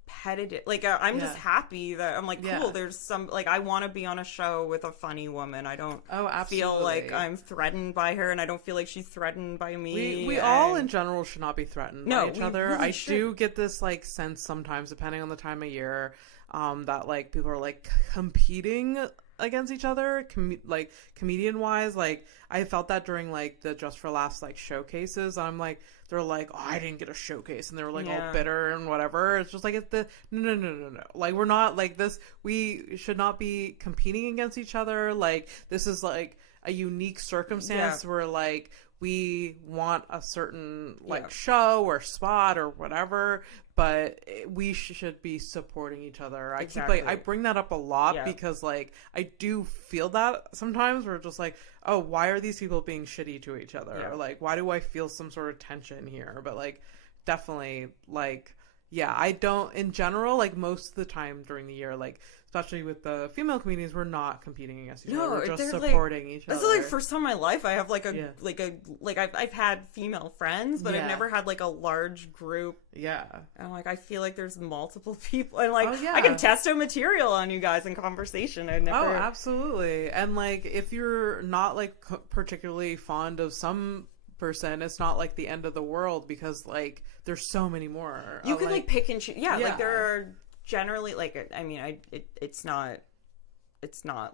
Like I'm just happy that I'm like, cool, there's some, like, I want to be on a show with a funny woman. I don't feel like I'm threatened by her, and I don't feel like she's threatened by me. We all in general should not be threatened by each other. Really I do get this like sense sometimes, depending on the time of year, that like people are like competing against each other, like comedian wise. Like I felt that during like the Just for Laughs like showcases. I'm like, they're like, oh, I didn't get a showcase, and they were like all bitter and whatever. It's just like, it's the no. Like we're not like this. We should not be competing against each other. Like this is like a unique circumstance where like we want a certain like show or spot or whatever, but we should be supporting each other. I keep like, I bring that up a lot because like I do feel that sometimes we're just like, oh, why are these people being shitty to each other? Or like, why do I feel some sort of tension here? But like, definitely like, I don't, in general, like most of the time during the year, like especially with the female comedians, we're not competing against each other. We're just supporting each other. This is like first time in my life I have like I've had female friends, but I've never had like a large group. Yeah. And like I feel like there's multiple people, and like I can test out material on you guys in conversation. Oh, absolutely. And like if you're not like particularly fond of some person, it's not like the end of the world, because like there's so many more. You can like pick and choose. Like there are generally, like, I mean, it's not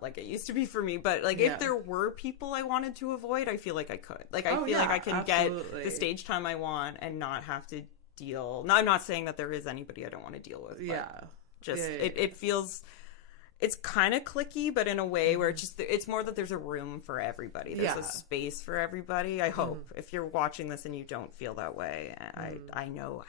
like it used to be for me, but like if there were people I wanted to avoid, I feel like I could. Like I feel like I can get the stage time I want and not have to deal. No, I'm not saying that there is anybody I don't want to deal with. But it feels, it's kind of cliquey, but in a way where it's more that there's a room for everybody. There's a space for everybody. I hope if you're watching this and you don't feel that way, I know.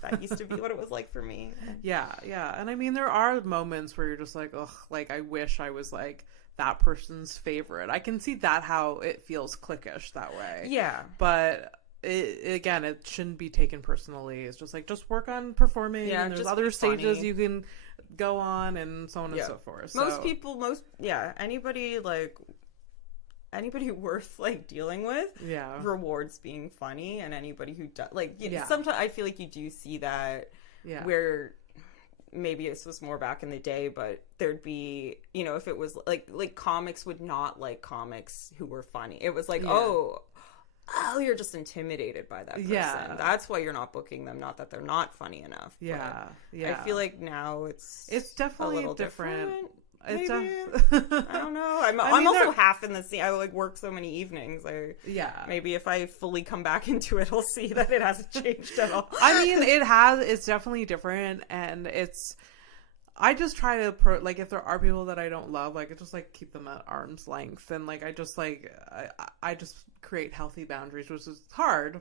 That used to be what it was like for me. Yeah. And I mean, there are moments where you're just like, ugh, like I wish I was like that person's favorite. I can see that how it feels cliquish that way. Yeah. But it shouldn't be taken personally. It's just like, just work on performing. Yeah, and there's other stages you can go on, and so on and so forth. Anybody worth like dealing with rewards being funny, and anybody who does sometimes I feel like you do see that where maybe this was more back in the day, but there'd be, if it was like comics would not like comics who were funny. It was like, oh, you're just intimidated by that person. That's why you're not booking them, not that they're not funny enough. I feel like now it's definitely a little different. Maybe. I don't know. I'm also half in the scene. I like work so many evenings. Maybe if I fully come back into it, I'll see that it hasn't changed at all. I mean, it's definitely different, and I just try to like if there are people that I don't love, like I just like keep them at arm's length, and like I just create healthy boundaries, which is hard.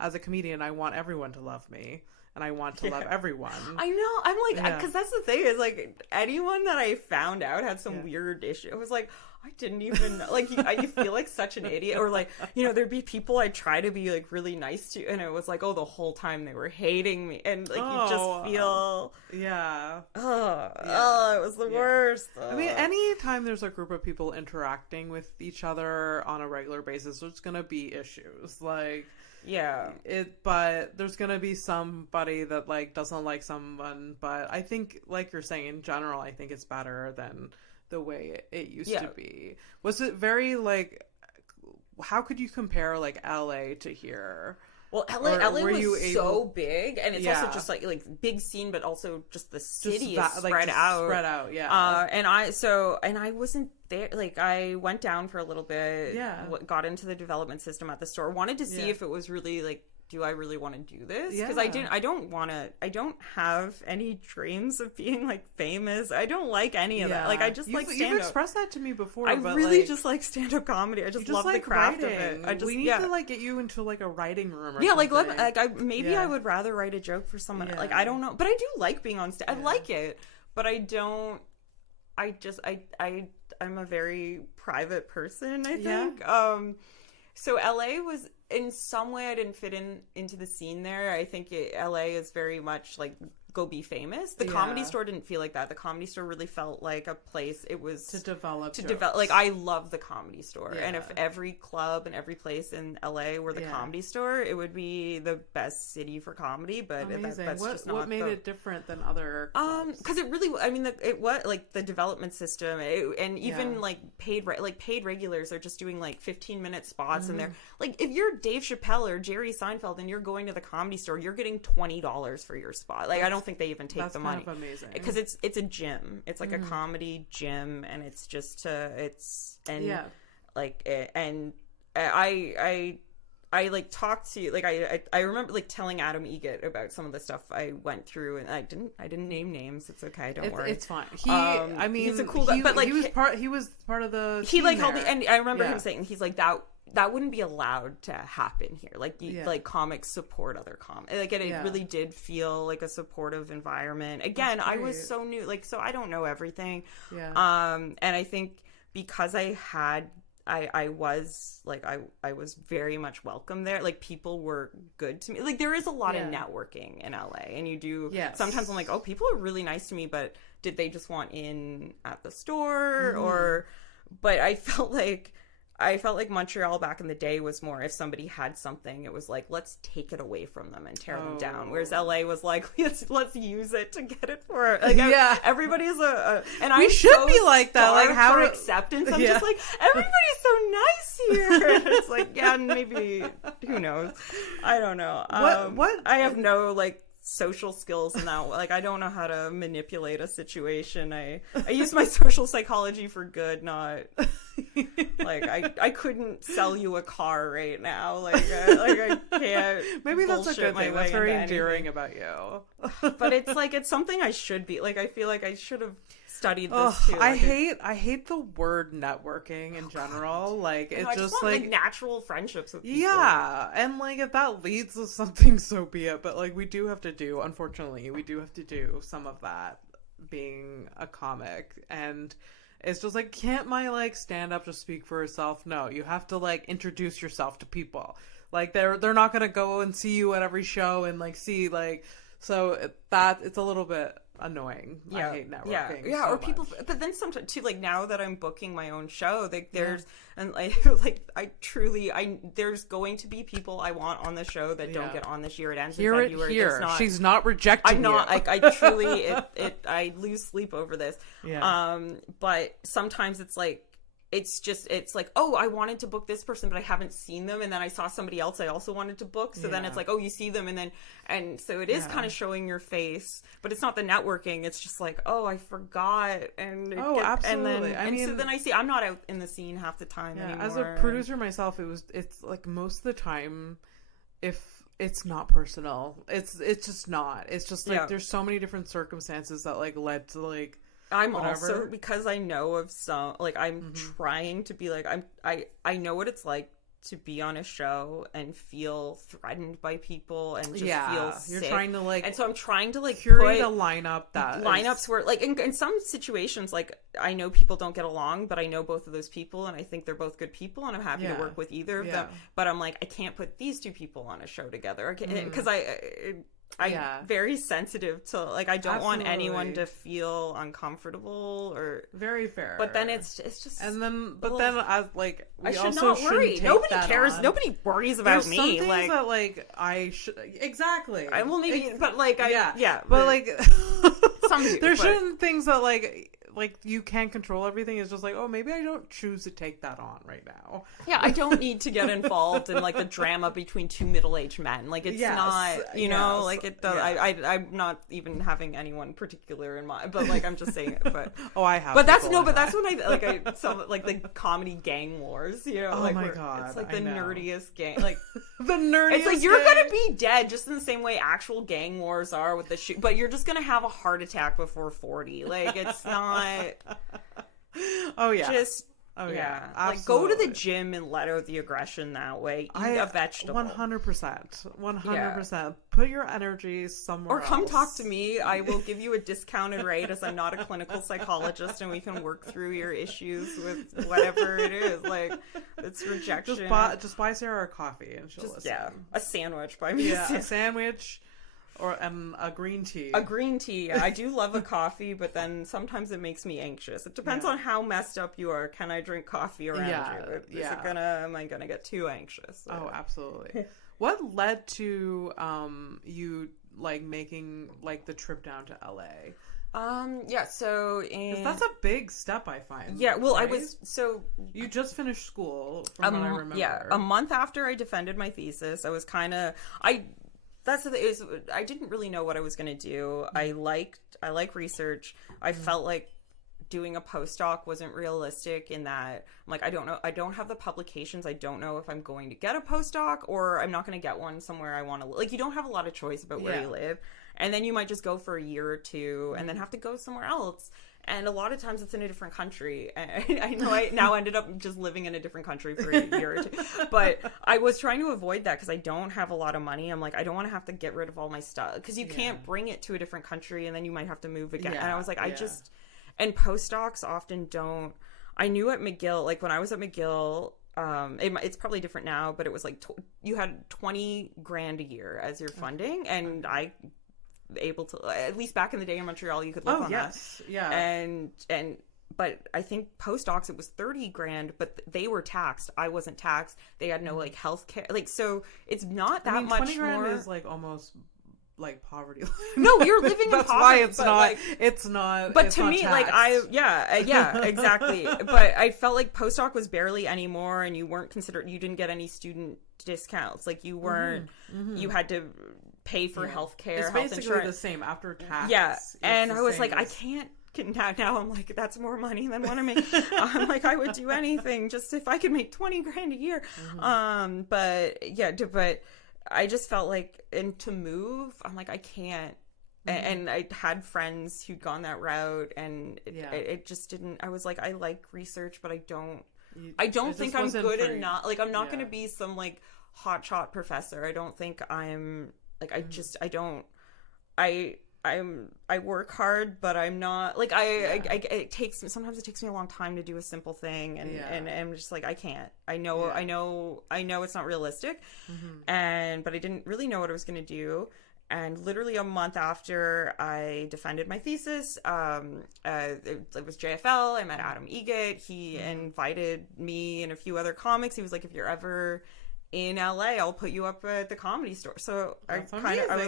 As a comedian, I want everyone to love me. And I want to love everyone. I know. I'm like, because that's the thing is like anyone that I found out had some weird issue. I was like, I didn't even like you feel like such an idiot, or like, you know, there'd be people I'd try to be like really nice to, and it was like, oh, the whole time they were hating me, and like you just feel it was the worst. I mean, anytime there's a group of people interacting with each other on a regular basis, there's gonna be issues, like but there's gonna be somebody that like doesn't like someone. But I think, like you're saying, in general, I think it's better than the way it used to be. Was it very like, how could you compare like LA to here? Well, LA was so big, and it's also just like big scene, but also just the city is spread out. And I wasn't there. Like, I went down for a little bit. Got into the development system at the store. Wanted to see if it was really like, do I really want to do this? Because I don't have any dreams of being like famous. I don't like any of that. Like, I just like stand-up. You've expressed that to me before. I really just like stand-up comedy. I just love the craft writing. of it. We need to like get you into like a writing room or something. I would rather write a joke for someone. Like, I don't know. But I do like being on stage. I like it. But I don't... I'm a very private person, I think. So LA was, in some way, I didn't fit into the scene there. I think LA is very much like, go be famous. The Comedy Store didn't feel like that. The Comedy Store really felt like a place. It was to develop. Like, I love the Comedy Store, and if every club and every place in LA were the Comedy Store, it would be the best city for comedy. But that's just not what made it different than other clubs? Because it really, I mean, it was like the development system, and even like paid regulars are just doing like 15-minute spots, and they're like, if you're Dave Chappelle or Jerry Seinfeld and you're going to the Comedy Store, you're getting $20 for your spot. Like, I don't think they even take the money. That's kind of amazing. Because it's a gym. It's like a comedy gym, and it's just I like talked to, like, I remember like telling Adam Egget about some of the stuff I went through, and I didn't name names. It's okay, don't worry. It's fine. He's a cool guy, but like he was part of the he like helped me, and I remember him saying, he's like, that wouldn't be allowed to happen here. Like, like, comics support other comics. Like, it really did feel like a supportive environment. Again, I was so new, like, so I don't know everything. And I think because I was very much welcome there. Like, people were good to me. Like, there is a lot of networking in LA, and you do. Sometimes I'm like, oh, people are really nice to me, but did they just want in at the store but I felt like Montreal back in the day was more, if somebody had something, it was like, let's take it away from them and tear them down. Whereas LA was like, let's use it to get it for, like, everybody's and we should be like that. Like, how to acceptance. I'm just like, everybody's so nice here. And it's like, maybe, who knows? I don't know. What? I have no like social skills in that. Like, I don't know how to manipulate a situation. I use my social psychology for good, not like I couldn't sell you a car right now. Like I can't. Maybe that's a good thing. That's very endearing about you. But it's like, it's something I should be. Like, I feel like I should have studied this too. Like, I hate the word networking in general. God. Like, it's just want, like, natural friendships with people. Yeah, and like, if that leads to something, so be it. But like, we do have to do some of that being a comic, and it's just like, can't my like stand up just speak for itself? No, you have to like introduce yourself to people. Like, they're not gonna go and see you at every show and like see, like, so that it's a little bit annoying. I hate networking. So or people, but then sometimes too, like, now that I'm booking my own show, like, there's and like there's going to be people I want on the show that don't get on this year. It ends in February. She's not rejecting I'm not. you. I truly I lose sleep over this. But sometimes it's like, it's like, oh, I wanted to book this person, but I haven't seen them, and then I saw somebody else I also wanted to book, so then it's like, oh, you see them, and so it is kind of showing your face, but it's not the networking. It's just like, oh, I forgot, and absolutely. So then I see I'm not out in the scene half the time anymore. As a producer myself, it's like, most of the time, if it's not personal, it's just not. It's just like, there's so many different circumstances that like led to like. I'm whatever. Also, because I know of some, like, I'm trying to be like, I know what it's like to be on a show and feel threatened by people and just feel sick. You're trying to like, and so I'm trying to like curate a lineup where like in some situations, like I know people don't get along, but I know both of those people and I think they're both good people and I'm happy to work with either of them. But I'm like, I can't put these two people on a show together because I'm very sensitive to like I don't want anyone to feel uncomfortable or very fair. But then it's just then as like we I should also not worry. Nobody cares. On. Nobody worries about There's me. Some things like that like I should exactly. I will maybe, but like but like some do, there's certain things that like you can't control everything. It's just like, oh, maybe I don't choose to take that on right now. Yeah, I don't need to get involved in like the drama between two middle-aged men. Like it's not, you know, like it does. I'm not even having anyone particular in mind, but like I'm just saying it. But I have. But that's when like the comedy gang wars. You know, oh like my god, it's like the nerdiest gang. Like the nerdiest. It's like you're gonna be dead just in the same way actual gang wars are with the shoot, but you're just gonna have a heart attack before 40. Like it's not. Oh yeah. Just absolutely. Like go to the gym and let out the aggression that way. Eat a vegetable. 100%. Put your energy somewhere. Or come else. talk to me. I will give you a discounted rate as I'm not a clinical psychologist, and we can work through your issues with whatever it is. Like it's rejection. Just buy Sarah a coffee and she'll listen. Yeah, a sandwich. Buy me a sandwich. Or a green tea. A green tea. I do love a coffee, but then sometimes it makes me anxious. It depends on how messed up you are. Can I drink coffee around you? Am I gonna get too anxious? Oh, absolutely. What led to you like making like the trip down to LA? So that's a big step, I find. Yeah, well, right? You just finished school, from what I remember. Yeah, a month after I defended my thesis, I was kind of That's the thing, is I didn't really know what I was going to do. I like research. I felt like doing a postdoc wasn't realistic in that I'm like, I don't know. I don't have the publications. I don't know if I'm going to get a postdoc or I'm not going to get one somewhere I want to live. Like you don't have a lot of choice about where you live. And then you might just go for a year or two and then have to go somewhere else. And a lot of times it's in a different country. And I know I now ended up just living in a different country for a year or two. But I was trying to avoid that because I don't have a lot of money. I'm like, I don't want to have to get rid of all my stuff. Because you can't bring it to a different country and then you might have to move again. And I was like, and postdocs often don't. I knew at McGill, like when I was at McGill, it's probably different now, but it was like you had $20,000 a year as your funding. And I able to, at least back in the day in Montreal, you could live on that. But I think postdocs it was $30,000, but they were taxed. I wasn't taxed. They had no like health care, like so it's not that much 20 grand more. is like almost like poverty. No, you're living in That's poverty. That's why it's not. But it's to not me, taxed. like exactly. But I felt like postdoc was barely anymore, and you weren't considered. You didn't get any student discounts. Like you weren't. You had to pay for health care. It's health basically insurance. the same after tax. Yeah, and I was like, I can't. Now I'm like, that's more money than what I make. I'm like, I would do anything just if I could make $20,000 a year. But I just felt like, and to move, I'm like, I can't. And I had friends who'd gone that route, and it just didn't. I was like, I like research, but I don't think I'm good enough. Like, I'm not going to be some like hotshot professor. I don't think I'm like. I work hard, but I'm not like sometimes it takes me a long time to do a simple thing, and I'm just like, I can't. I know it's not realistic, but I didn't really know what I was going to do. And literally a month after I defended my thesis, it was JFL. I met Adam Egget. He invited me and a few other comics. He was like, if you're ever in LA, I'll put you up at the Comedy Store. So I was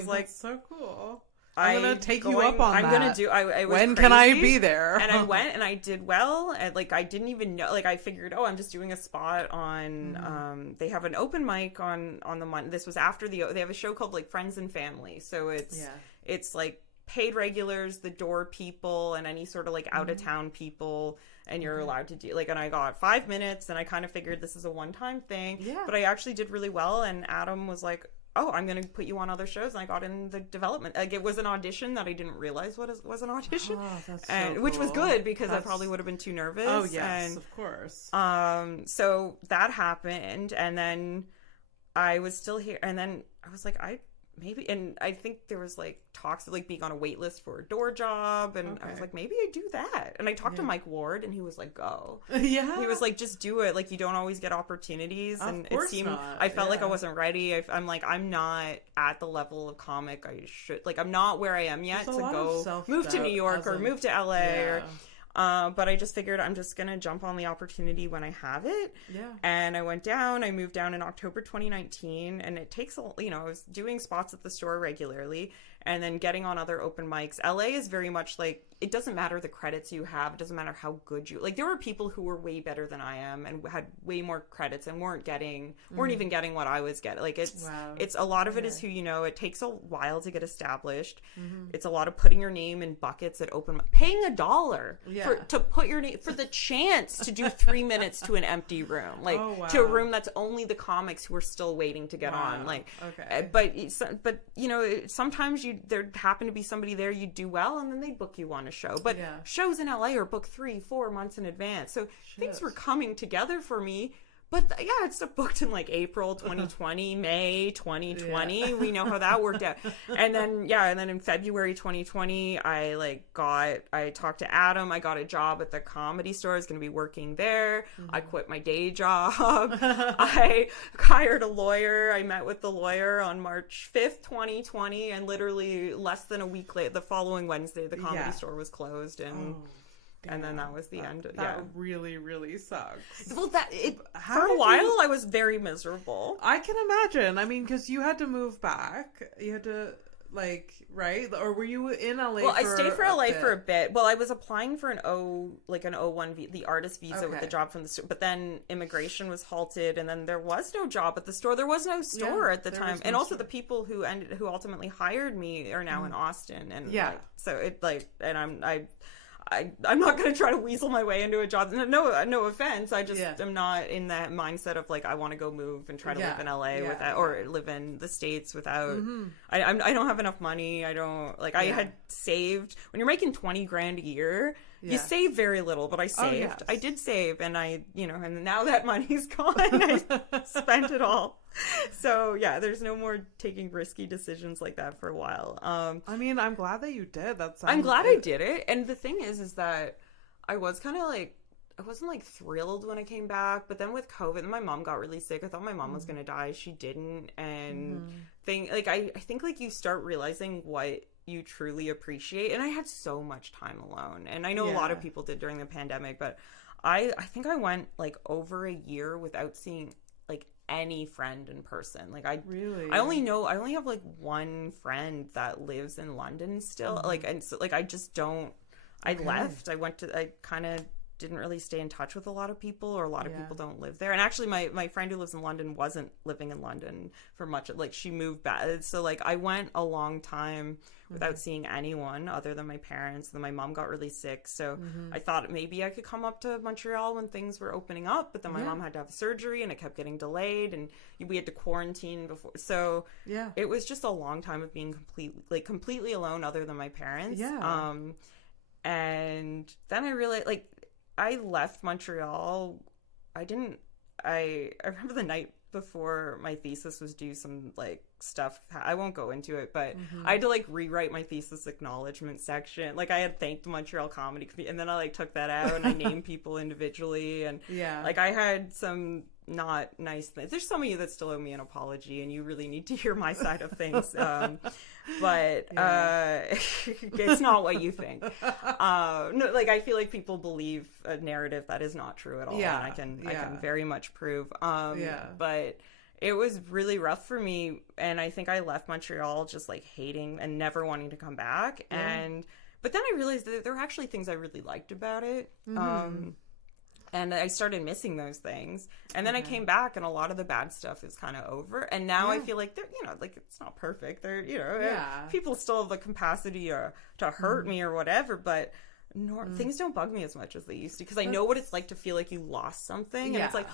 like, that's so cool. I'm gonna take you up on that. I'm gonna do. I was when crazy, can I be there? And I went and I did well. And like I didn't even know. Like I figured, I'm just doing a spot on. They have an open mic on the Monday. This was after they have a show called like Friends and Family. So it's like paid regulars, the door people, and any sort of like out of town people. And you're allowed to do like, and I got 5 minutes, and I kind of figured this is a one-time thing. Yeah. But I actually did really well. And Adam was like, oh, I'm going to put you on other shows. And I got in the development. Like, it was an audition that I didn't realize was an audition. Oh, that's so and cool. Which was good, because I probably would have been too nervous. Oh, yes, and, of course. So that happened, and then I was still here, and then I was like, and I think there was like talks of like being on a wait list for a door job, and I was like, maybe I do that. And I talked to Mike Ward, and he was like, go. Yeah. He was like, just do it. Like, you don't always get opportunities. And of course it seemed, not. I felt like I wasn't ready. I'm like, I'm not at the level of comic I should, like, I'm not where I am yet to go move to New York or move to LA or... but I just figured I'm just going to jump on the opportunity when I have it. Yeah. And I moved down in October 2019, and it takes I was doing spots at the store regularly and then getting on other open mics. LA is very much like, it doesn't matter the credits you have. It doesn't matter how good you, like, there were people who were way better than I am and had way more credits and weren't even getting what I was getting. Like, it's a lot of it is who you know. It takes a while to get established. It's a lot of putting your name in buckets at open, paying $1 to put your name, for the chance to do 3 minutes to an empty room, like to a room that's only the comics who are still waiting to get on. Like, but sometimes there happen to be somebody there, you do well, and then they book you on a show. But shows in LA are booked 3-4 months in advance, so things were coming together for me. But it's booked in like April 2020, May 2020. Yeah. We know how that worked out. And then in February 2020, I talked to Adam. I got a job at the Comedy Store. I was going to be working there. I quit my day job. I hired a lawyer. I met with the lawyer on March 5th, 2020. And literally less than a week later, the following Wednesday, the Comedy Store was closed. And... And then that was the end. That really, really sucks. Well, for a while, I was very miserable. I can imagine. I mean, because you had to move back. You had to, right? Or were you in LA? Well, I stayed for LA for a bit. Well, I was applying for an O1 the artist visa with the job from the store. But then immigration was halted, and then there was no job at the store. There was no store at the time, and also the people who ultimately hired me are now in Austin, and I'm not going to try to weasel my way into a job. No offense. I just am not in that mindset of like, I want to go move and try to live in LA or live in the States without, I don't have enough money. I don't I had saved, when you're making $20,000 a year, you save very little, but I saved. Oh, yes. I did save, and and now that money's gone, I spent it all. So there's no more taking risky decisions like that for a while. I mean, I'm glad that you did. I'm glad I did it. And the thing is that I was kind of like, I wasn't thrilled when I came back, but then with COVID, my mom got really sick. I thought my mom was going to die. She didn't. And I think you start realizing what you truly appreciate. And I had so much time alone. And I know a lot of people did during the pandemic, but I think I went over a year without seeing any friend in person. I only have one friend that lives in London still. And so I just don't, I left. I kind of didn't really stay in touch with a lot of people, or a lot of people don't live there. And actually my friend who lives in London wasn't living in London for much. She moved back. So I went a long time without seeing anyone other than my parents. Then my mom got really sick. So I thought maybe I could come up to Montreal when things were opening up, but then my mom had to have surgery and it kept getting delayed, and we had to quarantine before. So it was just a long time of being completely alone other than my parents. Yeah. And then I realized, I left Montreal. I remember the night before my thesis was due, some stuff, I won't go into it, but I had to rewrite my thesis acknowledgement section. I had thanked the Montreal Comedy, and then I took that out and I named people individually, and I had some not nice things. There's some of you that still owe me an apology, and you really need to hear my side of things. But it's not what you think. No, I feel like people believe a narrative that is not true at all. Yeah, and I can very much prove. But it was really rough for me, and I think I left Montreal just hating and never wanting to come back. But then I realized that there were actually things I really liked about it. And I started missing those things. And then I came back, and a lot of the bad stuff is kind of over. And now I feel like they're, it's not perfect. They're, people still have the capacity to hurt me or whatever. But things don't bug me as much as they used to, because I know what it's like to feel like you lost something, and it's like,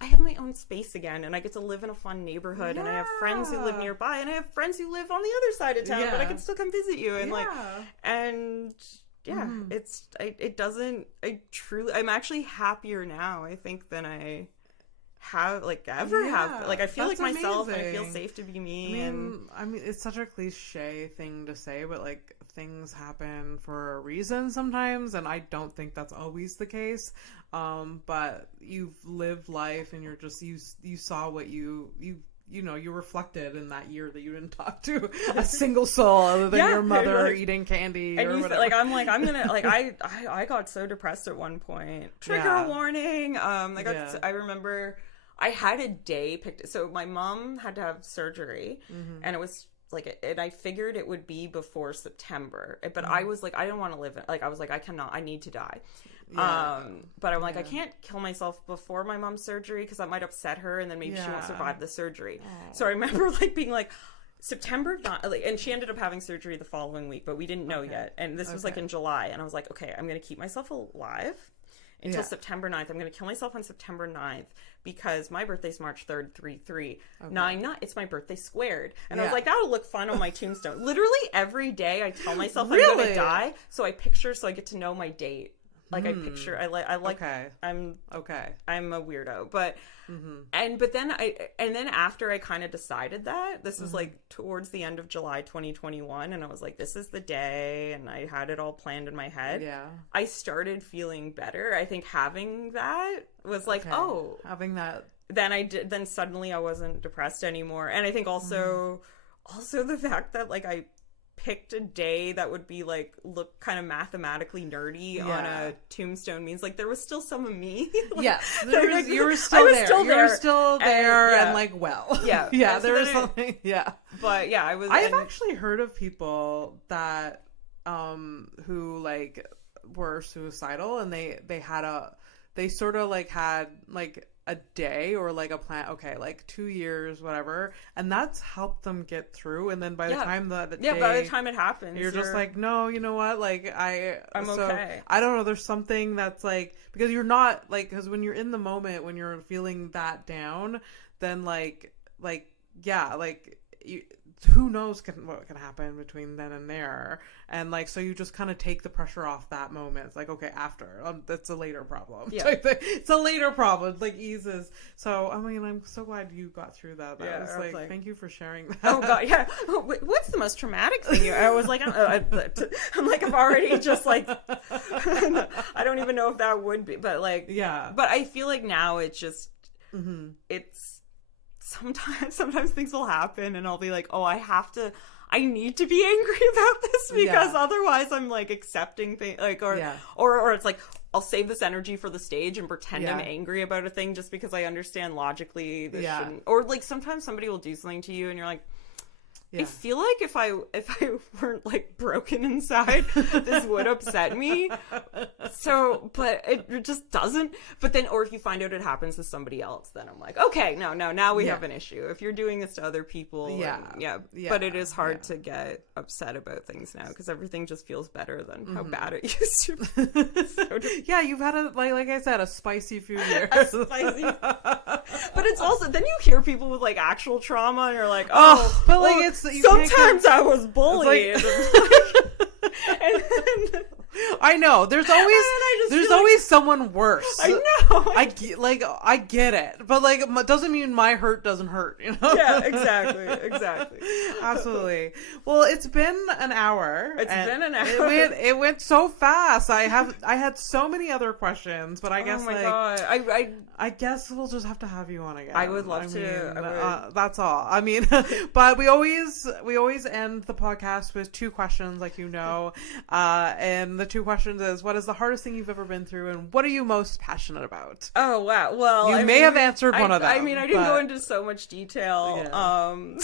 I have my own space again, and I get to live in a fun neighborhood, and I have friends who live nearby, and I have friends who live on the other side of town, but I can still come visit you, and I'm actually happier now, I think, than I have I feel like myself, and I feel safe to be me. I mean it's such a cliche thing to say, but like things happen for a reason sometimes, and I don't think that's always the case, but you've lived life, and you're just you saw what you reflected in that year that you didn't talk to a single soul other than your mother eating candy, and or whatever. I got so depressed at one point. Trigger warning. I remember I had a day picked. So my mom had to have surgery, and it was and I figured it would be before September. But I was like, I didn't want to live it. I was like, I cannot. I need to die. But I'm like, I can't kill myself before my mom's surgery, because that might upset her, and then maybe she won't survive the surgery. So I remember being like, September, and she ended up having surgery the following week, but we didn't know yet. And this was in July, and I was like, okay, I'm going to keep myself alive until September 9th. I'm going to kill myself on September 9th, because my birthday's March 3rd, 3-3. 9, it's my birthday squared. And I was like, that'll look fun on my tombstone. Literally every day I tell myself I'm going to die, so I picture, so I get to know my date. I picture, I'm a weirdo, but, but then after I kind of decided that, this was towards the end of July 2021, and I was like, this is the day, and I had it all planned in my head. I started feeling better. I think having that was having that. Then suddenly I wasn't depressed anymore. And I think also the fact that I picked a day that would be look kind of mathematically nerdy on a tombstone means there was still some of me. Yes, you were still there. You were still there, and there was something. But I was. I've actually heard of people that who were suicidal, and they sort of had a day or a plan, 2 years, whatever, and that's helped them get through. And then by the time by the time it happens, you're just no, you know what, I'm okay. I don't know, there's something that's because you're not because when you're in the moment, when you're feeling that down, then who knows what can happen between then and there, and so you just kind of take the pressure off that moment. It's okay, after that's a later problem. It's a later problem. Eases. So I mean, I'm so glad you got through that. That was thank you for sharing that. Oh god, yeah. What's the most traumatic thing? I was I'm already just I don't even know if that would be, but but I feel now it's just it's. Sometimes things will happen, and I'll be I need to be angry about this, because otherwise I'm accepting things, or it's I'll save this energy for the stage and pretend I'm angry about a thing just because I understand logically this shouldn't, or sometimes somebody will do something to you and you're like, I feel like if I weren't broken inside, this would upset me. So, but it just doesn't. But then, or if you find out it happens to somebody else, then I'm like, okay, no, now we have an issue. If you're doing this to other people, but it is hard to get upset about things now, because everything just feels better than how bad it used to be. You've had like I said, a spicy few years. But it's also, then you hear people with actual trauma, and you're like, oh, but it's. Sometimes I was bullied. I know. There's always someone worse. I know. I get it, but doesn't mean my hurt doesn't hurt. You know? Yeah, exactly. Absolutely. Well, it's been an hour. It went so fast. I had so many other questions, but I guess God. I guess we'll just have to have you on again. I would love to. That's all. I mean, but we always end the podcast with 2 questions, and the 2 questions is, what is the hardest thing you've ever been through, and what are you most passionate about? Oh wow. Well, you may have answered one of them. I mean, I didn't go into so much detail. I mean,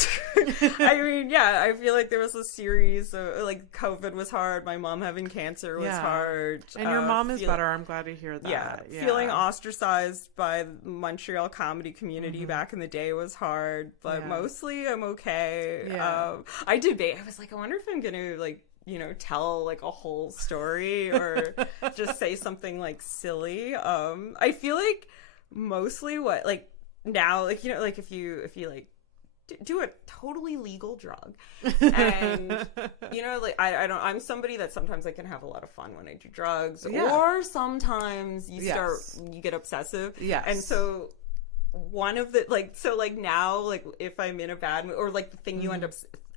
I feel like there was a series of COVID was hard, my mom having cancer was hard, and your mom is better. I'm glad to hear that. Feeling ostracized by the Montreal comedy community back in the day was hard, but mostly I'm okay. I was I wonder if I'm gonna tell like a whole story or just say something like silly. I feel like mostly what like now, like, like if you like do a totally legal drug and like I'm somebody that sometimes I can have a lot of fun when I do drugs, or sometimes you get obsessive. And so one of the like now, like if I'm in a bad mood, or like the thing you end up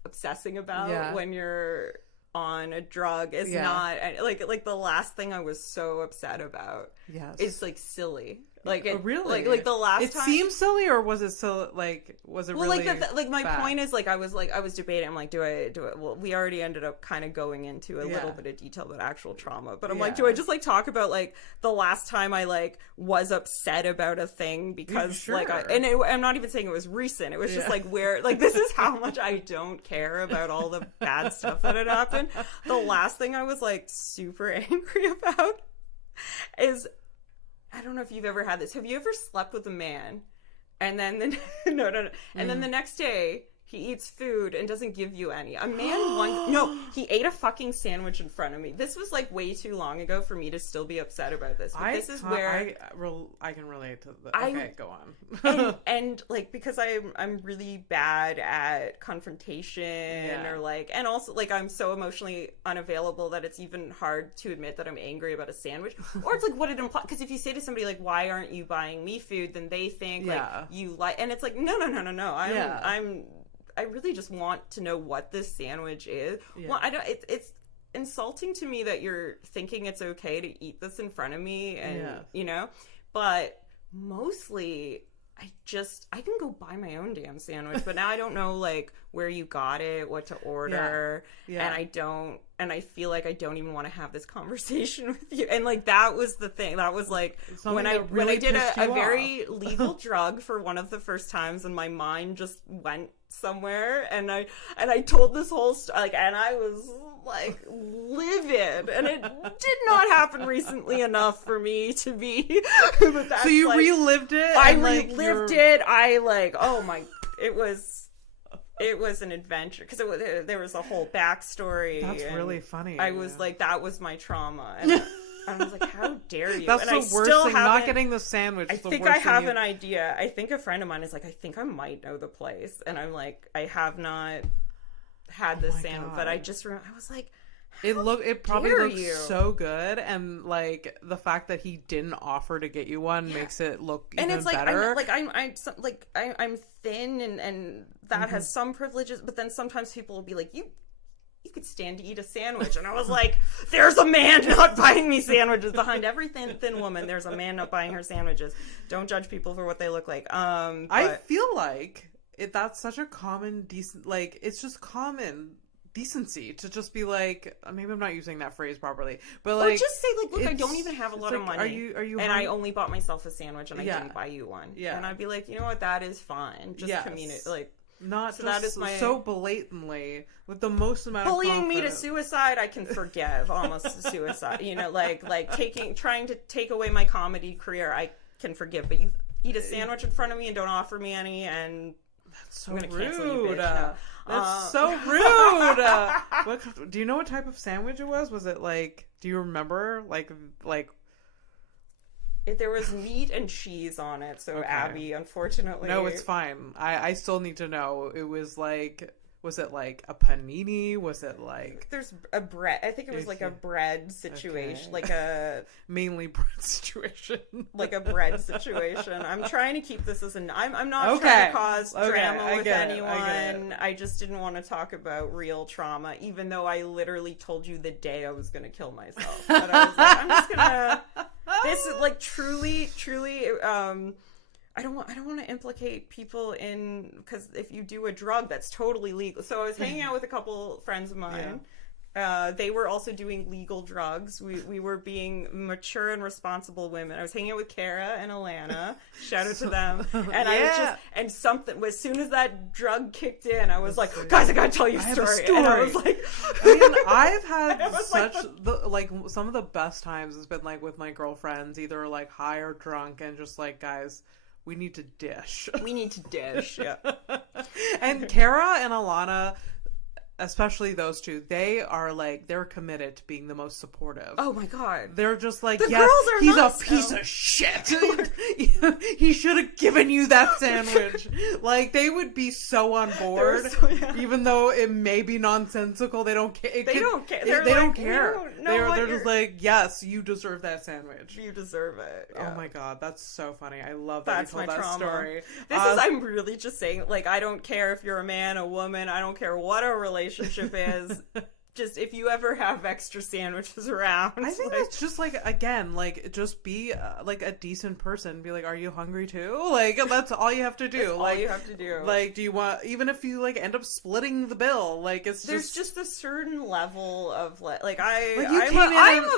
obsessing about when you're on a drug is not like the last thing I was so upset about is like silly. Like it really like the last time. It seems silly, or was it so like was it really like my bad? point is like I was debating. I'm like, do I well, we already ended up kind of going into a little bit of detail about actual trauma, but I'm like, do I just like talk about like the last time I like was upset about a thing because I'm not even saying it was recent. It was just like where like this is how much I don't care about all the bad stuff that had happened. The last thing I was like super angry about is, I don't know if you've ever had this. Have you ever slept with a man and then and then the next day he eats food and doesn't give you any? A man he ate a fucking sandwich in front of me. This was like way too long ago for me to still be upset about this. But this is where I can relate to the okay, go on. and like because I'm really bad at confrontation or like, and also like I'm so emotionally unavailable that it's even hard to admit that I'm angry about a sandwich. Or it's like what it implies, because if you say to somebody like, why aren't you buying me food, then they think like you like, and it's like no I really just want to know what this sandwich is. Well, I don't. It's insulting to me that you're thinking it's okay to eat this in front of me, and But mostly, I can go buy my own damn sandwich. But now I don't know like where you got it, what to order, and I feel like I don't even want to have this conversation with you. And like that was the thing. That was like when I did a very legal drug for one of the first times, and my mind just went somewhere, and I told this whole like, and I was like livid, and it did not happen recently enough for me to be. But that's, so you like, relived it. I relived it. I like, oh my, it was an adventure because there was a whole backstory. That's really funny. I was like, that was my trauma, and I was like, how dare you? That's and the I worst still thing. Not getting the sandwich. I think I have an idea. I think a friend of mine is like, I think I might know the place, and I'm like, I have not had this sandwich, but I just remember, I was like, it probably looks so good, and like the fact that he didn't offer to get you one makes it look even better. I'm thin, and that has some privileges, but then sometimes people will be like, you could stand to eat a sandwich. And I was like, there's a man not buying me sandwiches. Behind every thin woman, there's a man not buying her sandwiches. Don't judge people for what they look like. I feel like that's such a common, decent, like, it's just common decency to just be like, maybe I'm not using that phrase properly, but like, or just say like, look, I don't even have a lot of money. Are you and I only bought myself a sandwich, and I didn't buy you one. And I'd be like, you know what, that is fine. Just communicate, like, not so just that is so blatantly with the most amount of bullying me to suicide. I can forgive almost suicide. Like trying to take away my comedy career. I can forgive, but you eat a sandwich in front of me and don't offer me any, and that's so I'm gonna rude. Cancel you, bitch. No. That's so rude. Do you know what type of sandwich it was? Was it like? Do you remember? Like. There was meat and cheese on it, so okay. Abby, unfortunately... No, it's fine. I still need to know. It was like... Was it like a panini? Was it like... There's a bread... I think it was like a bread situation. Okay. Like a... Mainly bread situation. Like a bread situation. I'm trying to keep this as a... I'm not trying to cause drama with anyone. I just didn't want to talk about real trauma, even though I literally told you the day I was going to kill myself. But I was like, I'm just going to... This is like truly, I don't want to implicate people in, because if you do a drug, that's totally legal. So I was hanging out with a couple friends of mine. They were also doing legal drugs. We were being mature and responsible women. I was hanging out with Kara and Alana. Shout out to them. And I was just, and something, as soon as that drug kicked in, I was like, guys, I gotta tell you a story. And I was like, I've had such, some of the best times has been like with my girlfriends, either like high or drunk, and just like, guys, we need to dish. We need to dish, yeah. And Kara and Alana, especially those two, they're committed to being the most supportive. Oh my God. They're just like, the yes, girls are he's nuts, a piece of shit. He should have given you that sandwich. Like, they would be so on board, even though it may be nonsensical. They don't care. They don't care. They don't care. They're just like, yes, you deserve that sandwich. You deserve it. Yeah. Oh my God, that's so funny. I love that you told that trauma. story. I'm really just saying, like, I don't care if you're a man, a woman, I don't care what our relationship is. Just if you ever have extra sandwiches around, I think it's just like, again, like, just be like a decent person. Be like, are you hungry too? Like, that's all you have to do. That's all you have to do. Like, do you want, even if you like end up splitting the bill, like, there's just a certain level of I'm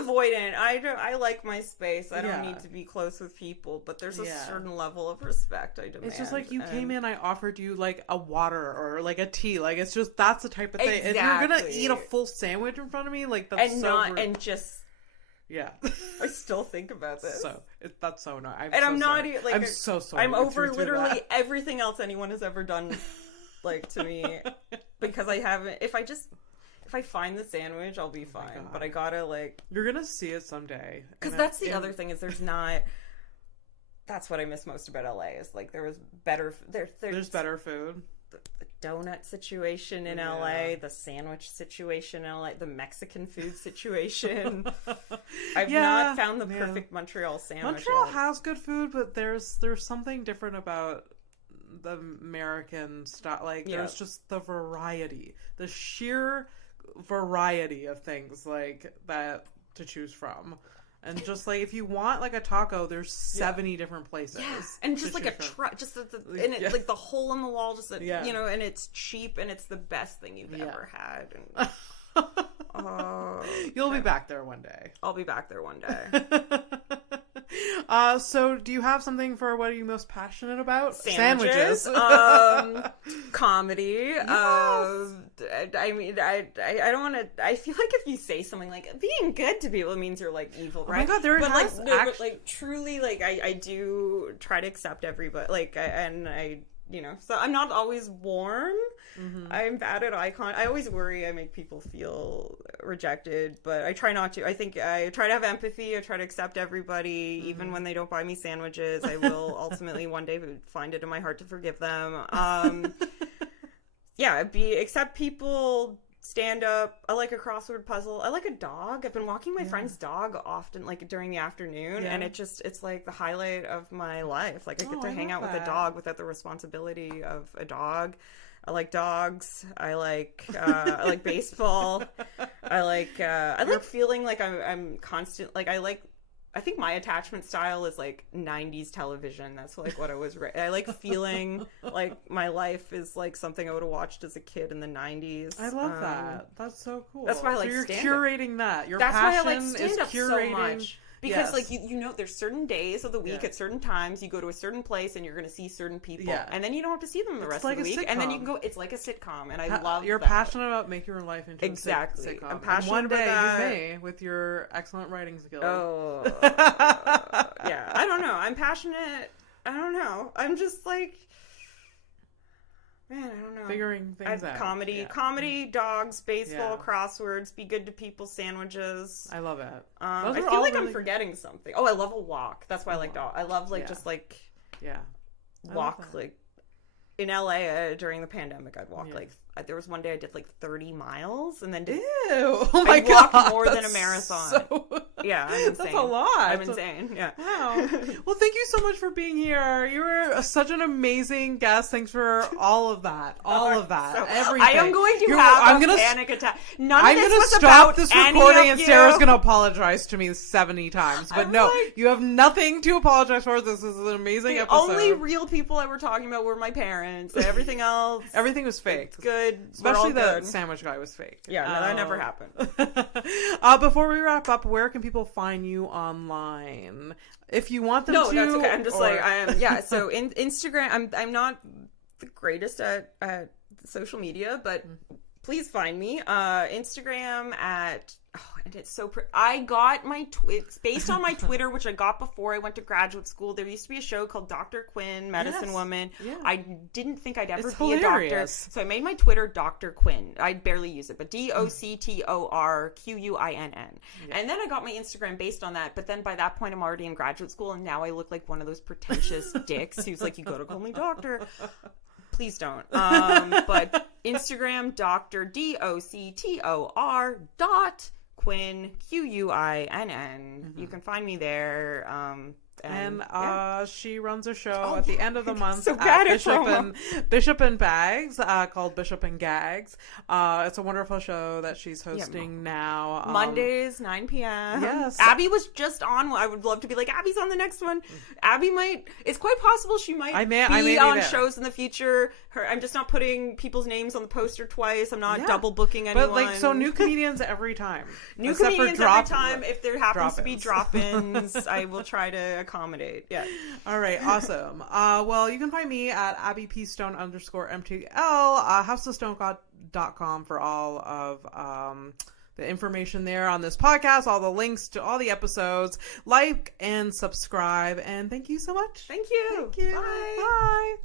avoidant. I like my space. I don't need to be close with people, but there's a certain level of respect I demand. It's just like, you came in, I offered you like a water or like a tea. Like, it's just, that's the type of thing. Exactly. If you're gonna eat a full sandwich in front of me, like, that's and so not rude. And just I still think about this. That's so nice. I'm so sorry. I'm over literally everything else anyone has ever done, like, to me, because I haven't. If I find the sandwich, I'll be fine. But I gotta, like, you're gonna see it someday. Because that's the other thing, is there's not. That's what I miss most about LA, is like, there was better. There's better food. The donut situation in LA, the sandwich situation in LA, the Mexican food situation. I've not found the perfect Montreal sandwich. Montreal has good food, but there's something different about the American style. Like, there's just the variety, the sheer variety of things like that to choose from. And just like, if you want like a taco, there's 70 different places. Yeah. And just like a truck, just like the hole in the wall, just you know, and it's cheap and it's the best thing you've ever had. And, you'll be back there one day. I'll be back there one day. So do you have something for what are you most passionate about? Sandwiches. Comedy. Yes. I mean, I don't want to. I feel like if you say something like being good to people, it means you're like evil, right? Oh my God, but like truly, like I do try to accept everybody. Like, you know, so I'm not always warm. Mm-hmm. I'm bad at eye contact. I always worry I make people feel rejected, but I try not to. I think I try to have empathy. I try to accept everybody, even when they don't buy me sandwiches. I will ultimately one day find it in my heart to forgive them. Accept people, stand up. I like a crossword puzzle. I like a dog. I've been walking my friend's dog often, like during the afternoon, and it's like the highlight of my life. Like, I get to hang out with a dog without the responsibility of a dog. I like dogs. I like baseball. I like feeling like I'm constant. Like, I think my attachment style is like 90s television. That's like what I was. I like feeling like my life is like something I would have watched as a kid in the 90s. I love that. That's so cool. That's why I like you're stand-up. Curating that. That's why I like stand-up so much. Because, like, you know, there's certain days of the week at certain times, you go to a certain place and you're going to see certain people. Yeah. And then you don't have to see them the rest of the week. Sitcom. And then you can go, it's like a sitcom. And I love You're that. passionate about making your life into a sitcom. I'm passionate and one day about that. You may, with your excellent writing skills. Oh. Yeah. I don't know. I'm passionate. I don't know. I'm just like... Man, I don't know. Figuring things out. Comedy, dogs, baseball, crosswords, be good to people, sandwiches. I love it. I feel like I'm forgetting something. Oh, I love a walk. That's why I like dog. I love just like walk like in LA during the pandemic. I'd walk like there was one day I did like 30 miles and then did oh my God, walked more than a marathon. Yeah, I'm insane. That's a lot. I'm insane. Yeah. Wow. Well, thank you so much for being here. You were such an amazing guest. Thanks for all of that. Everything. I am going to have a panic attack. I'm going to stop this recording and Sarah's going to apologize to me 70 times. But you have nothing to apologize for. This is an amazing episode. The only real people I were talking about were my parents. Everything else. Everything was fake. It's good. Especially the sandwich guy was fake. Yeah, no, that never happened. Before we wrap up, where can people find you online? If you want them to. No, that's okay. I'm just I am. Yeah, so in Instagram, I'm not the greatest at social media, but please find me. Instagram at Oh, and it's so I got my it's based on my Twitter, which I got before I went to graduate school. There used to be a show called Dr. Quinn, Medicine Woman. Yeah. I didn't think I'd ever be a doctor, so I made my Twitter Dr. Quinn. I barely use it, but DoctorQuinn. Yeah. And then I got my Instagram based on that, but then by that point I'm already in graduate school, and now I look like one of those pretentious dicks who's like, you gotta call me doctor. Please don't. But Instagram, Dr. DOCTOR Quinn, QUINN. You can find me there. And she runs a show at the end of the month so at Bishop and Bags called Bishop and Gags. It's a wonderful show that she's hosting now. Mondays, 9 p.m. Yes. Abby was just on. I would love to be like, Abby's on the next one. Abby it's quite possible she might be on shows in the future. I'm just not putting people's names on the poster twice. I'm not double booking anyone. But so new comedians every time. New comedians every time. If there happens to be drop-ins, I will try to accommodate. Yeah. All right. Awesome. Well, you can find me at AbbyPStone_MTL, HouseOfStone.com for all of the information there on this podcast, all the links to all the episodes. Like and subscribe. And thank you so much. Thank you. Thank you. Bye. Bye.